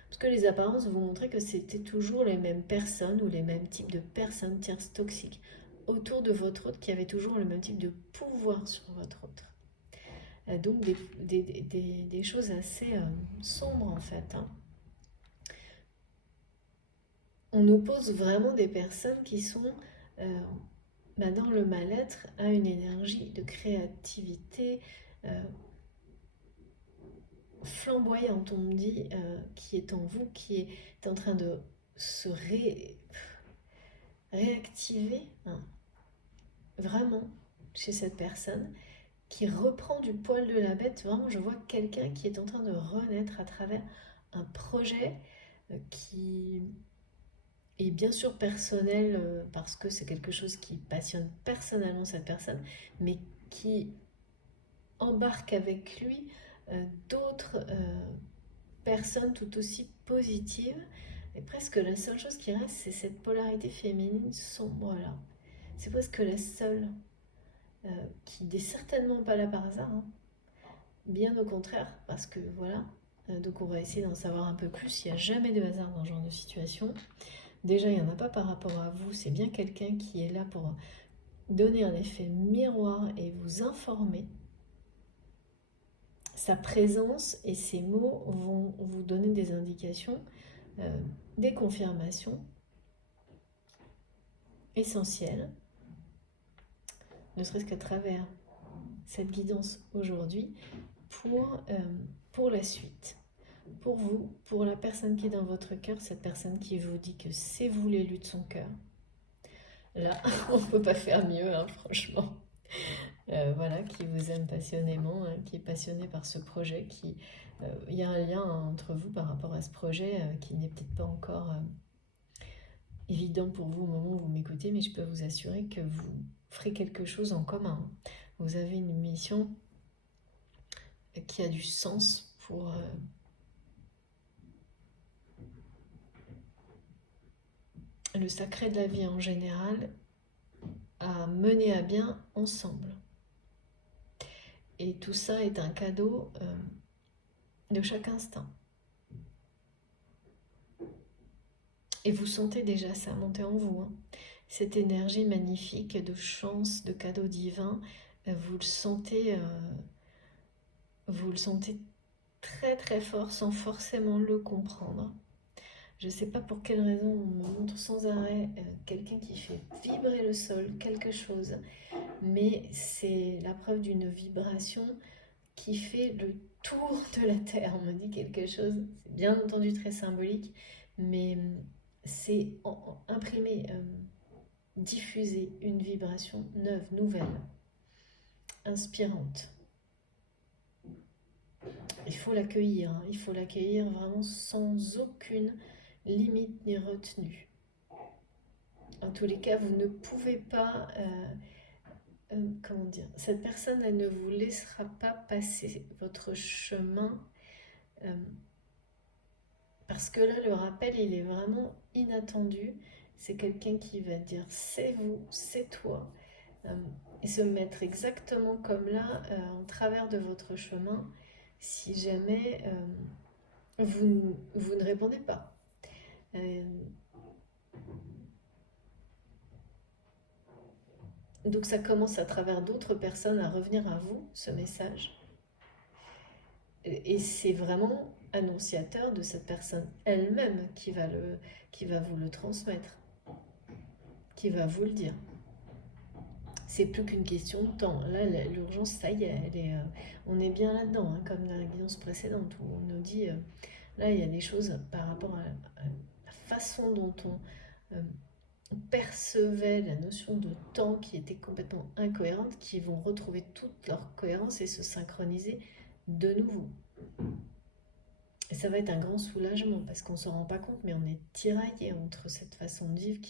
Parce que les apparences vous montraient que c'était toujours les mêmes personnes ou les mêmes types de personnes tierces toxiques autour de votre autre qui avaient toujours le même type de pouvoir sur votre autre. Donc des choses assez sombres en fait. On oppose vraiment des personnes qui sont dans le mal-être à une énergie de créativité flamboyante, on me dit, qui est en vous, qui est en train de se réactiver vraiment chez cette personne qui reprend du poil de la bête. Vraiment, je vois quelqu'un qui est en train de renaître à travers un projet qui est bien sûr personnel parce que c'est quelque chose qui passionne personnellement cette personne, mais qui embarque avec lui d'autres personnes tout aussi positives. Et presque la seule chose qui reste, c'est cette polarité féminine sombre là. C'est presque la seule qui n'est certainement pas là par hasard. Bien au contraire, parce que voilà. Donc on va essayer d'en savoir un peu plus. Il n'y a jamais de hasard dans ce genre de situation. Déjà, il n'y en a pas par rapport à vous. C'est bien quelqu'un qui est là pour donner un effet miroir et vous informer. Sa présence et ses mots vont vous donner des indications, des confirmations essentielles, ne serait-ce qu'à travers cette guidance aujourd'hui pour la suite. pour vous, pour la personne qui est dans votre cœur, cette personne qui vous dit que c'est vous l'élu de son cœur. Là, on ne peut pas faire mieux, hein, franchement. Voilà, qui vous aime passionnément, hein, qui est passionné par ce projet, il y a un lien entre vous par rapport à ce projet qui n'est peut-être pas encore évident pour vous au moment où vous m'écoutez, mais je peux vous assurer que vous ferez quelque chose en commun. Vous avez une mission qui a du sens pour le sacré de la vie en général, à mener à bien ensemble. Et tout ça est un cadeau de chaque instant. Et vous sentez déjà ça monter en vous, hein. Cette énergie magnifique de chance, de cadeau divin, vous le sentez très très fort sans forcément le comprendre. Je ne sais pas pour quelle raison on me montre sans arrêt quelqu'un qui fait vibrer le sol, quelque chose, mais c'est la preuve d'une vibration qui fait le tour de la Terre. On me dit quelque chose, c'est bien entendu très symbolique, mais c'est imprimer, diffuser une vibration neuve, nouvelle, inspirante. Il faut l'accueillir, hein. Il faut l'accueillir vraiment sans aucune limite ni retenue. En tous les cas, vous ne pouvez pas, comment dire, cette personne, elle ne vous laissera pas passer votre chemin, parce que là, le rappel, il est vraiment inattendu. C'est quelqu'un qui va dire c'est vous, c'est toi, et se mettre exactement comme là, en travers de votre chemin, si jamais vous ne répondez pas. Donc ça commence à travers d'autres personnes à revenir à vous, ce message. Et c'est vraiment annonciateur de cette personne elle-même qui va vous le transmettre, qui va vous le dire. C'est plus qu'une question de temps. Là, l'urgence, ça y est, on est bien là-dedans, hein, comme dans la guidance précédente, où on nous dit, là, il y a des choses par rapport à la façon dont on percevait la notion de temps qui était complètement incohérente, qui vont retrouver toute leur cohérence et se synchroniser de nouveau. Et ça va être un grand soulagement parce qu'on ne s'en rend pas compte, mais on est tiraillé entre cette façon de vivre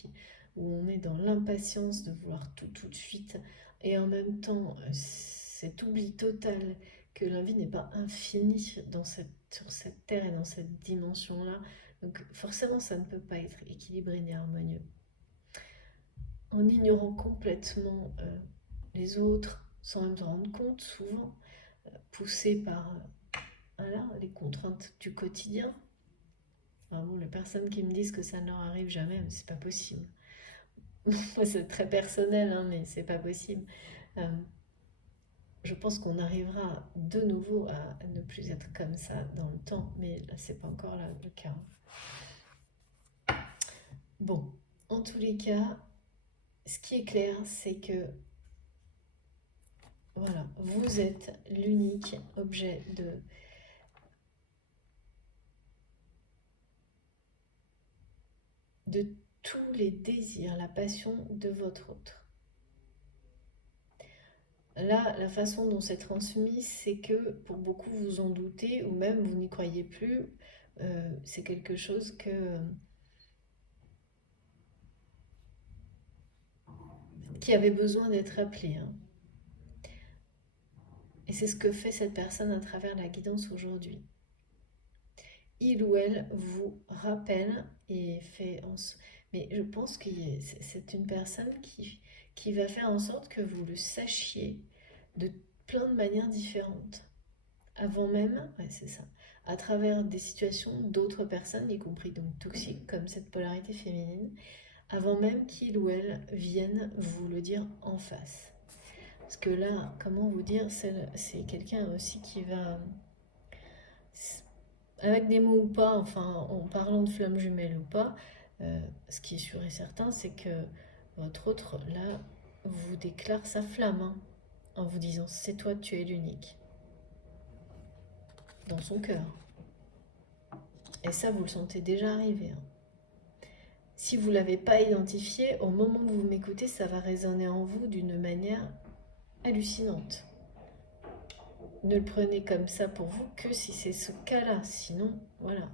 où on est dans l'impatience de vouloir tout de suite et en même temps cet oubli total que la vie n'est pas infinie sur cette terre et dans cette dimension-là. Donc forcément, ça ne peut pas être équilibré ni harmonieux. En ignorant complètement les autres, sans même se rendre compte, souvent poussé par les contraintes du quotidien. Vraiment, les personnes qui me disent que ça ne leur arrive jamais, mais c'est pas possible. Moi, c'est très personnel, hein, mais c'est pas possible. Je pense qu'on arrivera de nouveau à ne plus être comme ça dans le temps, mais là, c'est pas encore là, le cas. Bon, en tous les cas, ce qui est clair, c'est que voilà, vous êtes l'unique objet de tous les désirs, la passion de votre autre. Là, la façon dont c'est transmis, c'est que pour beaucoup vous en doutez ou même vous n'y croyez plus. C'est quelque chose qui avait besoin d'être appelé, hein. Et c'est ce que fait cette personne à travers la guidance aujourd'hui. Il ou elle vous rappelle et fait mais je pense que c'est une personne qui va faire en sorte que vous le sachiez de plein de manières différentes. Avant même, ouais, c'est ça, à travers des situations d'autres personnes, y compris donc toxiques, comme cette polarité féminine, avant même qu'il ou elle vienne vous le dire en face. Parce que là, comment vous dire, c'est quelqu'un aussi qui va, avec des mots ou pas, enfin en parlant de flamme jumelle ou pas, ce qui est sûr et certain, c'est que votre autre, là, vous déclare sa flamme, hein, en vous disant c'est toi, tu es l'unique. Dans son cœur. Et ça, vous le sentez déjà arriver, hein. Si vous ne l'avez pas identifié, au moment où vous m'écoutez, ça va résonner en vous d'une manière hallucinante. Ne le prenez comme ça pour vous que si c'est ce cas-là. Sinon, voilà,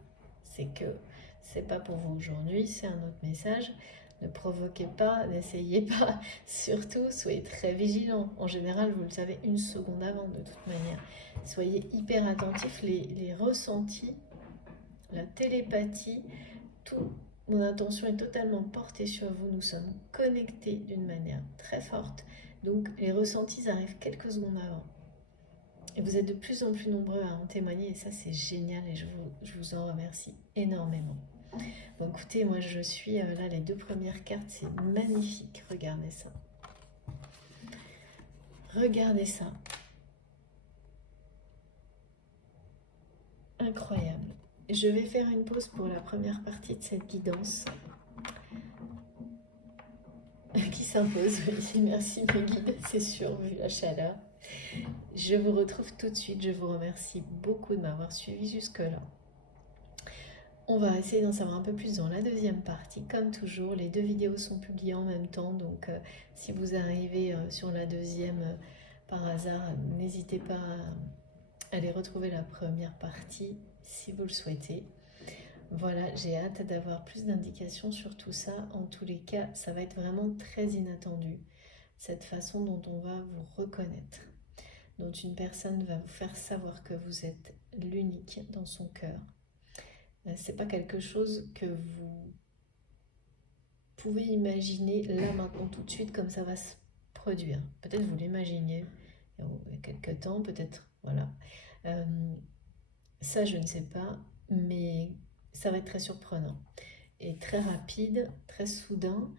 c'est que c'est pas pour vous aujourd'hui, c'est un autre message. Ne provoquez pas, n'essayez pas. Surtout, soyez très vigilants. En général, vous le savez une seconde avant, de toute manière. Soyez hyper attentifs. Les ressentis, la télépathie, tout. Mon attention est totalement portée sur vous. Nous sommes connectés d'une manière très forte. Donc, les ressentis arrivent quelques secondes avant. Et vous êtes de plus en plus nombreux à en témoigner et ça c'est génial et je vous en remercie énormément. Bon écoutez, moi je suis là, les 2 premières cartes, c'est magnifique, regardez ça. Regardez ça. Incroyable. Je vais faire une pause pour la première partie de cette guidance qui s'impose, oui, merci mes guides, c'est sûr, vu la chaleur. Je vous retrouve tout de suite, je vous remercie beaucoup de m'avoir suivi jusque-là. On va essayer d'en savoir un peu plus dans la deuxième partie. Comme toujours, les 2 vidéos sont publiées en même temps, donc si vous arrivez sur la deuxième par hasard, n'hésitez pas à aller retrouver la première partie si vous le souhaitez. Voilà, j'ai hâte d'avoir plus d'indications sur tout ça. En tous les cas, ça va être vraiment très inattendu, cette façon dont on va vous reconnaître, dont une personne va vous faire savoir que vous êtes l'unique dans son cœur. C'est pas quelque chose que vous pouvez imaginer là maintenant tout de suite comme ça va se produire. Peut-être vous l'imaginez il y a quelques temps, peut-être voilà. Ça je ne sais pas, mais ça va être très surprenant et très rapide, très soudain,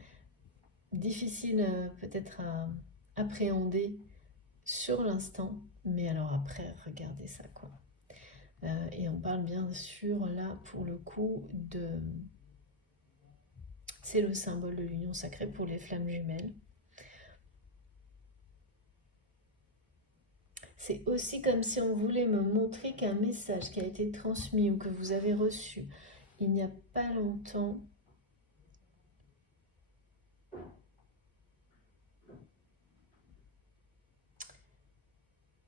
difficile peut-être à appréhender sur l'instant, mais alors après regardez ça quoi. Et on parle bien sûr là pour le coup de... C'est le symbole de l'union sacrée pour les flammes jumelles. C'est aussi comme si on voulait me montrer qu'un message qui a été transmis ou que vous avez reçu il n'y a pas longtemps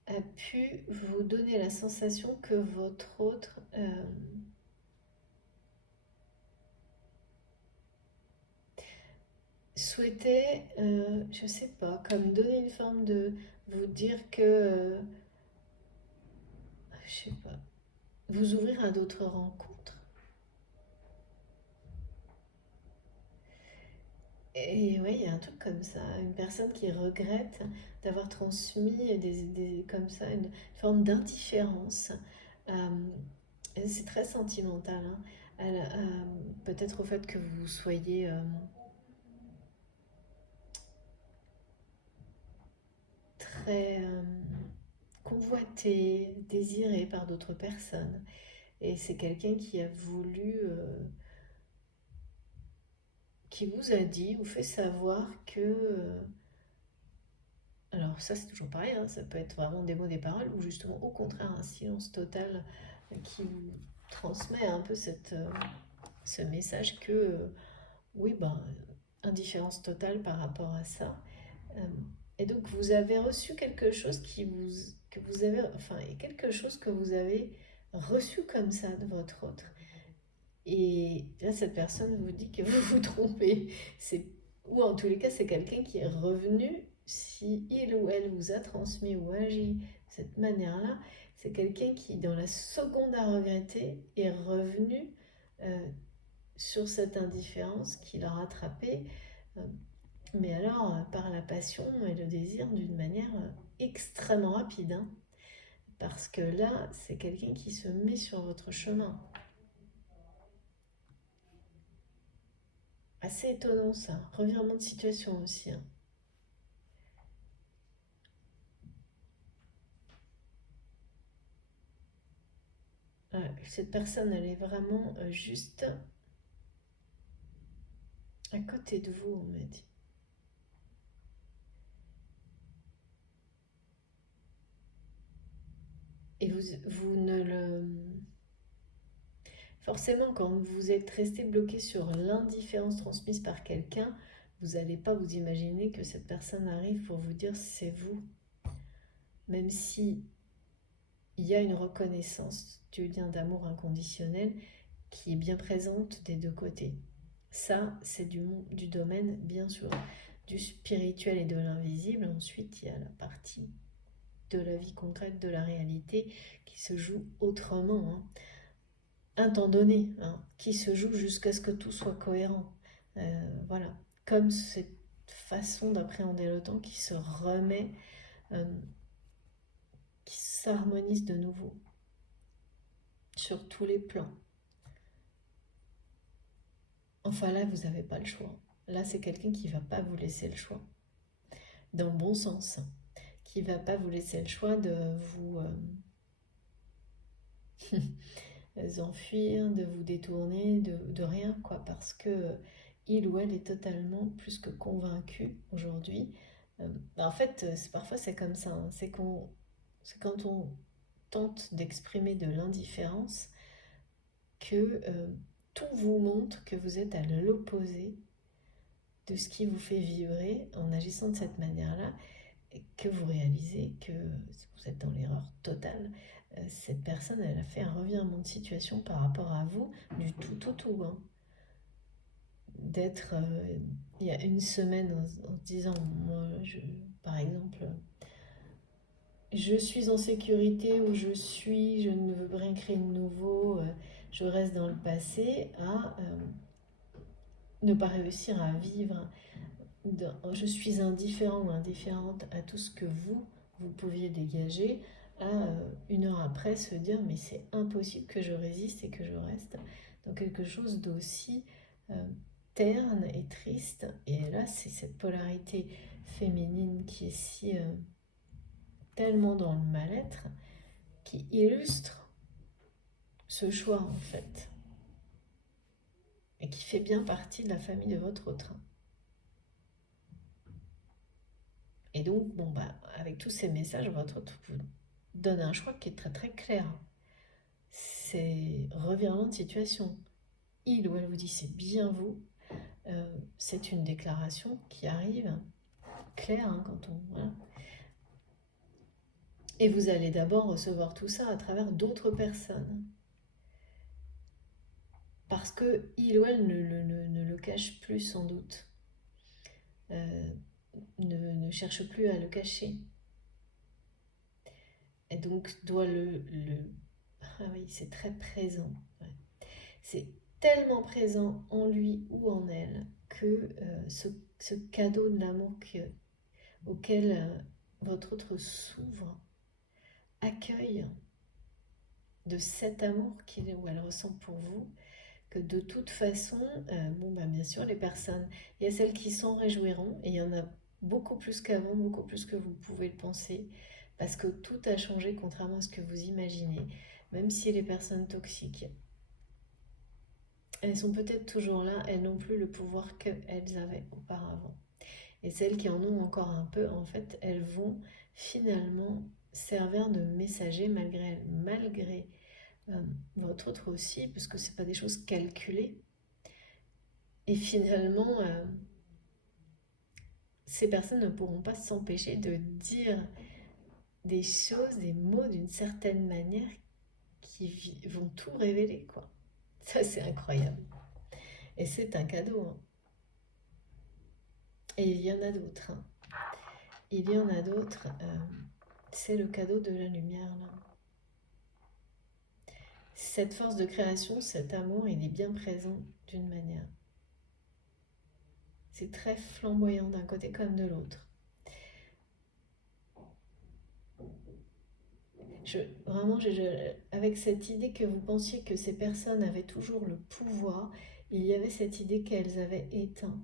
a pu vous donner la sensation que votre autre souhaitait, je sais pas, comme donner une forme de vous dire que, je sais pas, vous ouvrir à d'autres rencontres. Et oui, il y a un truc comme ça, une personne qui regrette d'avoir transmis comme ça une forme d'indifférence. C'est très sentimental, hein. Peut-être au fait que vous soyez très convoité, désiré par d'autres personnes. Et c'est quelqu'un qui a voulu, qui vous a dit ou fait savoir que... alors ça c'est toujours pareil, hein, ça peut être vraiment des mots, des paroles, ou justement au contraire un silence total qui vous transmet un peu ce message que, oui, ben, indifférence totale par rapport à ça. Euh, et donc vous avez reçu quelque chose que vous avez, enfin, quelque chose que vous avez reçu comme ça de votre autre. Et là, cette personne vous dit que vous vous trompez. Ou en tous les cas, c'est quelqu'un qui est revenu, si il ou elle vous a transmis ou agi de cette manière-là, c'est quelqu'un qui, dans la seconde à regretter, est revenu sur cette indifférence qu'il a rattrapée, euh, mais alors par la passion et le désir d'une manière extrêmement rapide, hein. Parce que là, c'est quelqu'un qui se met sur votre chemin. Assez étonnant ça, revirement de situation aussi, hein. Ouais, cette personne, elle est vraiment juste à côté de vous, on m'a dit. Et vous ne le... Forcément, quand vous êtes resté bloqué sur l'indifférence transmise par quelqu'un, vous n'allez pas vous imaginer que cette personne arrive pour vous dire c'est vous. Même si il y a une reconnaissance du lien d'amour inconditionnel qui est bien présente des deux côtés. Ça, c'est du domaine, bien sûr, du spirituel et de l'invisible. Ensuite, il y a la partie de la vie concrète, de la réalité, qui se joue autrement, hein. Un temps donné, hein, qui se joue jusqu'à ce que tout soit cohérent. Voilà, comme cette façon d'appréhender le temps qui se remet, euh, qui s'harmonise de nouveau sur tous les plans. Enfin là, vous n'avez pas le choix. Là, c'est quelqu'un qui ne va pas vous laisser le choix, dans le bon sens, qui ne va pas vous laisser le choix de vous enfuir, de vous détourner, de rien, quoi, parce que il ou elle est totalement plus que convaincu aujourd'hui. En fait, parfois c'est comme ça, hein, c'est quand on tente d'exprimer de l'indifférence que tout vous montre que vous êtes à l'opposé de ce qui vous fait vibrer en agissant de cette manière-là, et que vous réalisez que vous êtes dans l'erreur totale. Cette personne, elle a fait un revirement de situation par rapport à vous, du tout au tout, hein. D'être, il y a une semaine, en disant, moi, par exemple, je suis en sécurité où je ne veux rien créer de nouveau, je reste dans le passé, à ne pas réussir à vivre. Je suis indifférent ou indifférente à tout ce que vous pouviez dégager, à une heure après se dire mais c'est impossible que je résiste et que je reste dans quelque chose d'aussi terne et triste. Et là, c'est cette polarité féminine qui est si tellement dans le mal-être, qui illustre ce choix en fait, et qui fait bien partie de la famille de votre train. Et donc, bon, bah, avec tous ces messages, votre autre vous donne un choix qui est très très clair. C'est revirement de situation. Il ou elle vous dit c'est bien vous. C'est une déclaration qui arrive claire, hein, quand on. Voilà. Et vous allez d'abord recevoir tout ça à travers d'autres personnes. Parce que il ou elle ne le cache plus sans doute. Ne cherche plus à le cacher. Et donc doit Ah oui, c'est très présent. Ouais. C'est tellement présent en lui ou en elle que ce cadeau de l'amour auquel votre autre s'ouvre, accueille de cet amour qu'il ou elle ressent pour vous, que de toute façon, bon bah bien sûr les personnes, il y a celles qui s'en réjouiront et il y en a beaucoup plus qu'avant, beaucoup plus que vous pouvez le penser, parce que tout a changé contrairement à ce que vous imaginez, même si les personnes toxiques, elles sont peut-être toujours là, elles n'ont plus le pouvoir qu'elles avaient auparavant. Et celles qui en ont encore un peu, en fait, elles vont finalement servir de messager malgré votre autre aussi, parce que c'est pas des choses calculées. Et finalement, ces personnes ne pourront pas s'empêcher de dire des choses, des mots d'une certaine manière qui vont tout révéler, quoi. Ça, c'est incroyable. Et c'est un cadeau, hein. Et il y en a d'autres, hein. Il y en a d'autres. C'est le cadeau de la lumière, là. Cette force de création, cet amour, il est bien présent d'une manière. C'est très flamboyant d'un côté comme de l'autre. Vraiment, avec cette idée que vous pensiez que ces personnes avaient toujours le pouvoir, il y avait cette idée qu'elles avaient éteint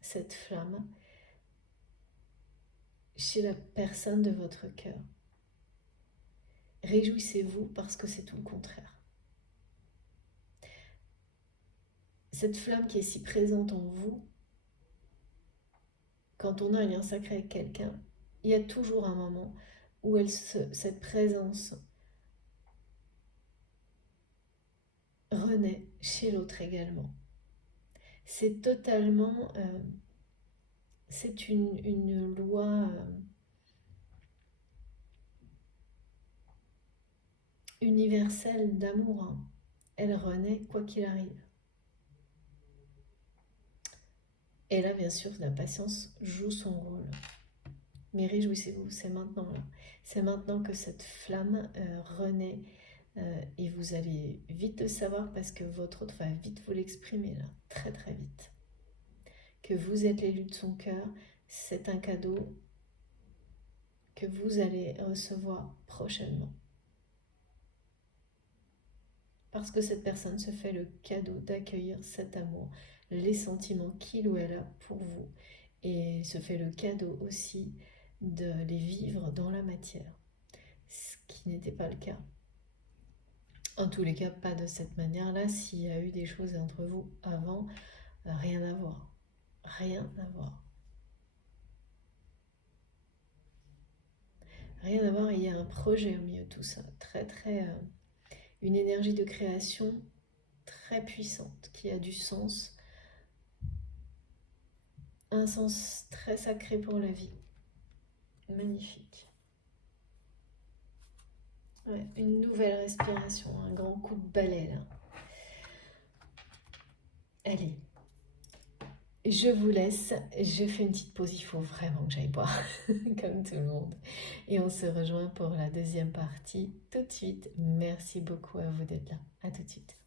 cette flamme chez la personne de votre cœur. Réjouissez-vous parce que c'est tout le contraire. Cette flamme qui est si présente en vous, quand on a un lien sacré avec quelqu'un, il y a toujours un moment où cette présence renaît chez l'autre également. C'est totalement... c'est une loi universelle d'amour, hein. Elle renaît quoi qu'il arrive. Et là, bien sûr, la patience joue son rôle. Mais réjouissez-vous, c'est maintenant là. C'est maintenant que cette flamme renaît et vous allez vite le savoir parce que votre autre va vite vous l'exprimer là, très très vite. Que vous êtes l'élu de son cœur, c'est un cadeau que vous allez recevoir prochainement. Parce que cette personne se fait le cadeau d'accueillir cet amour, les sentiments qu'il ou elle a pour vous, et se fait le cadeau aussi de les vivre dans la matière, ce qui n'était pas le cas. En tous les cas, pas de cette manière-là. S'il y a eu des choses entre vous avant, rien à voir. Rien à voir. Rien à voir, il y a un projet au milieu de tout ça. Une énergie de création très puissante, qui a du sens. Un sens très sacré pour la vie. Magnifique. Ouais, une nouvelle respiration, un grand coup de balai là. Allez, je vous laisse, je fais une petite pause, il faut vraiment que j'aille boire, comme tout le monde. Et on se rejoint pour la deuxième partie tout de suite. Merci beaucoup à vous d'être là. À tout de suite.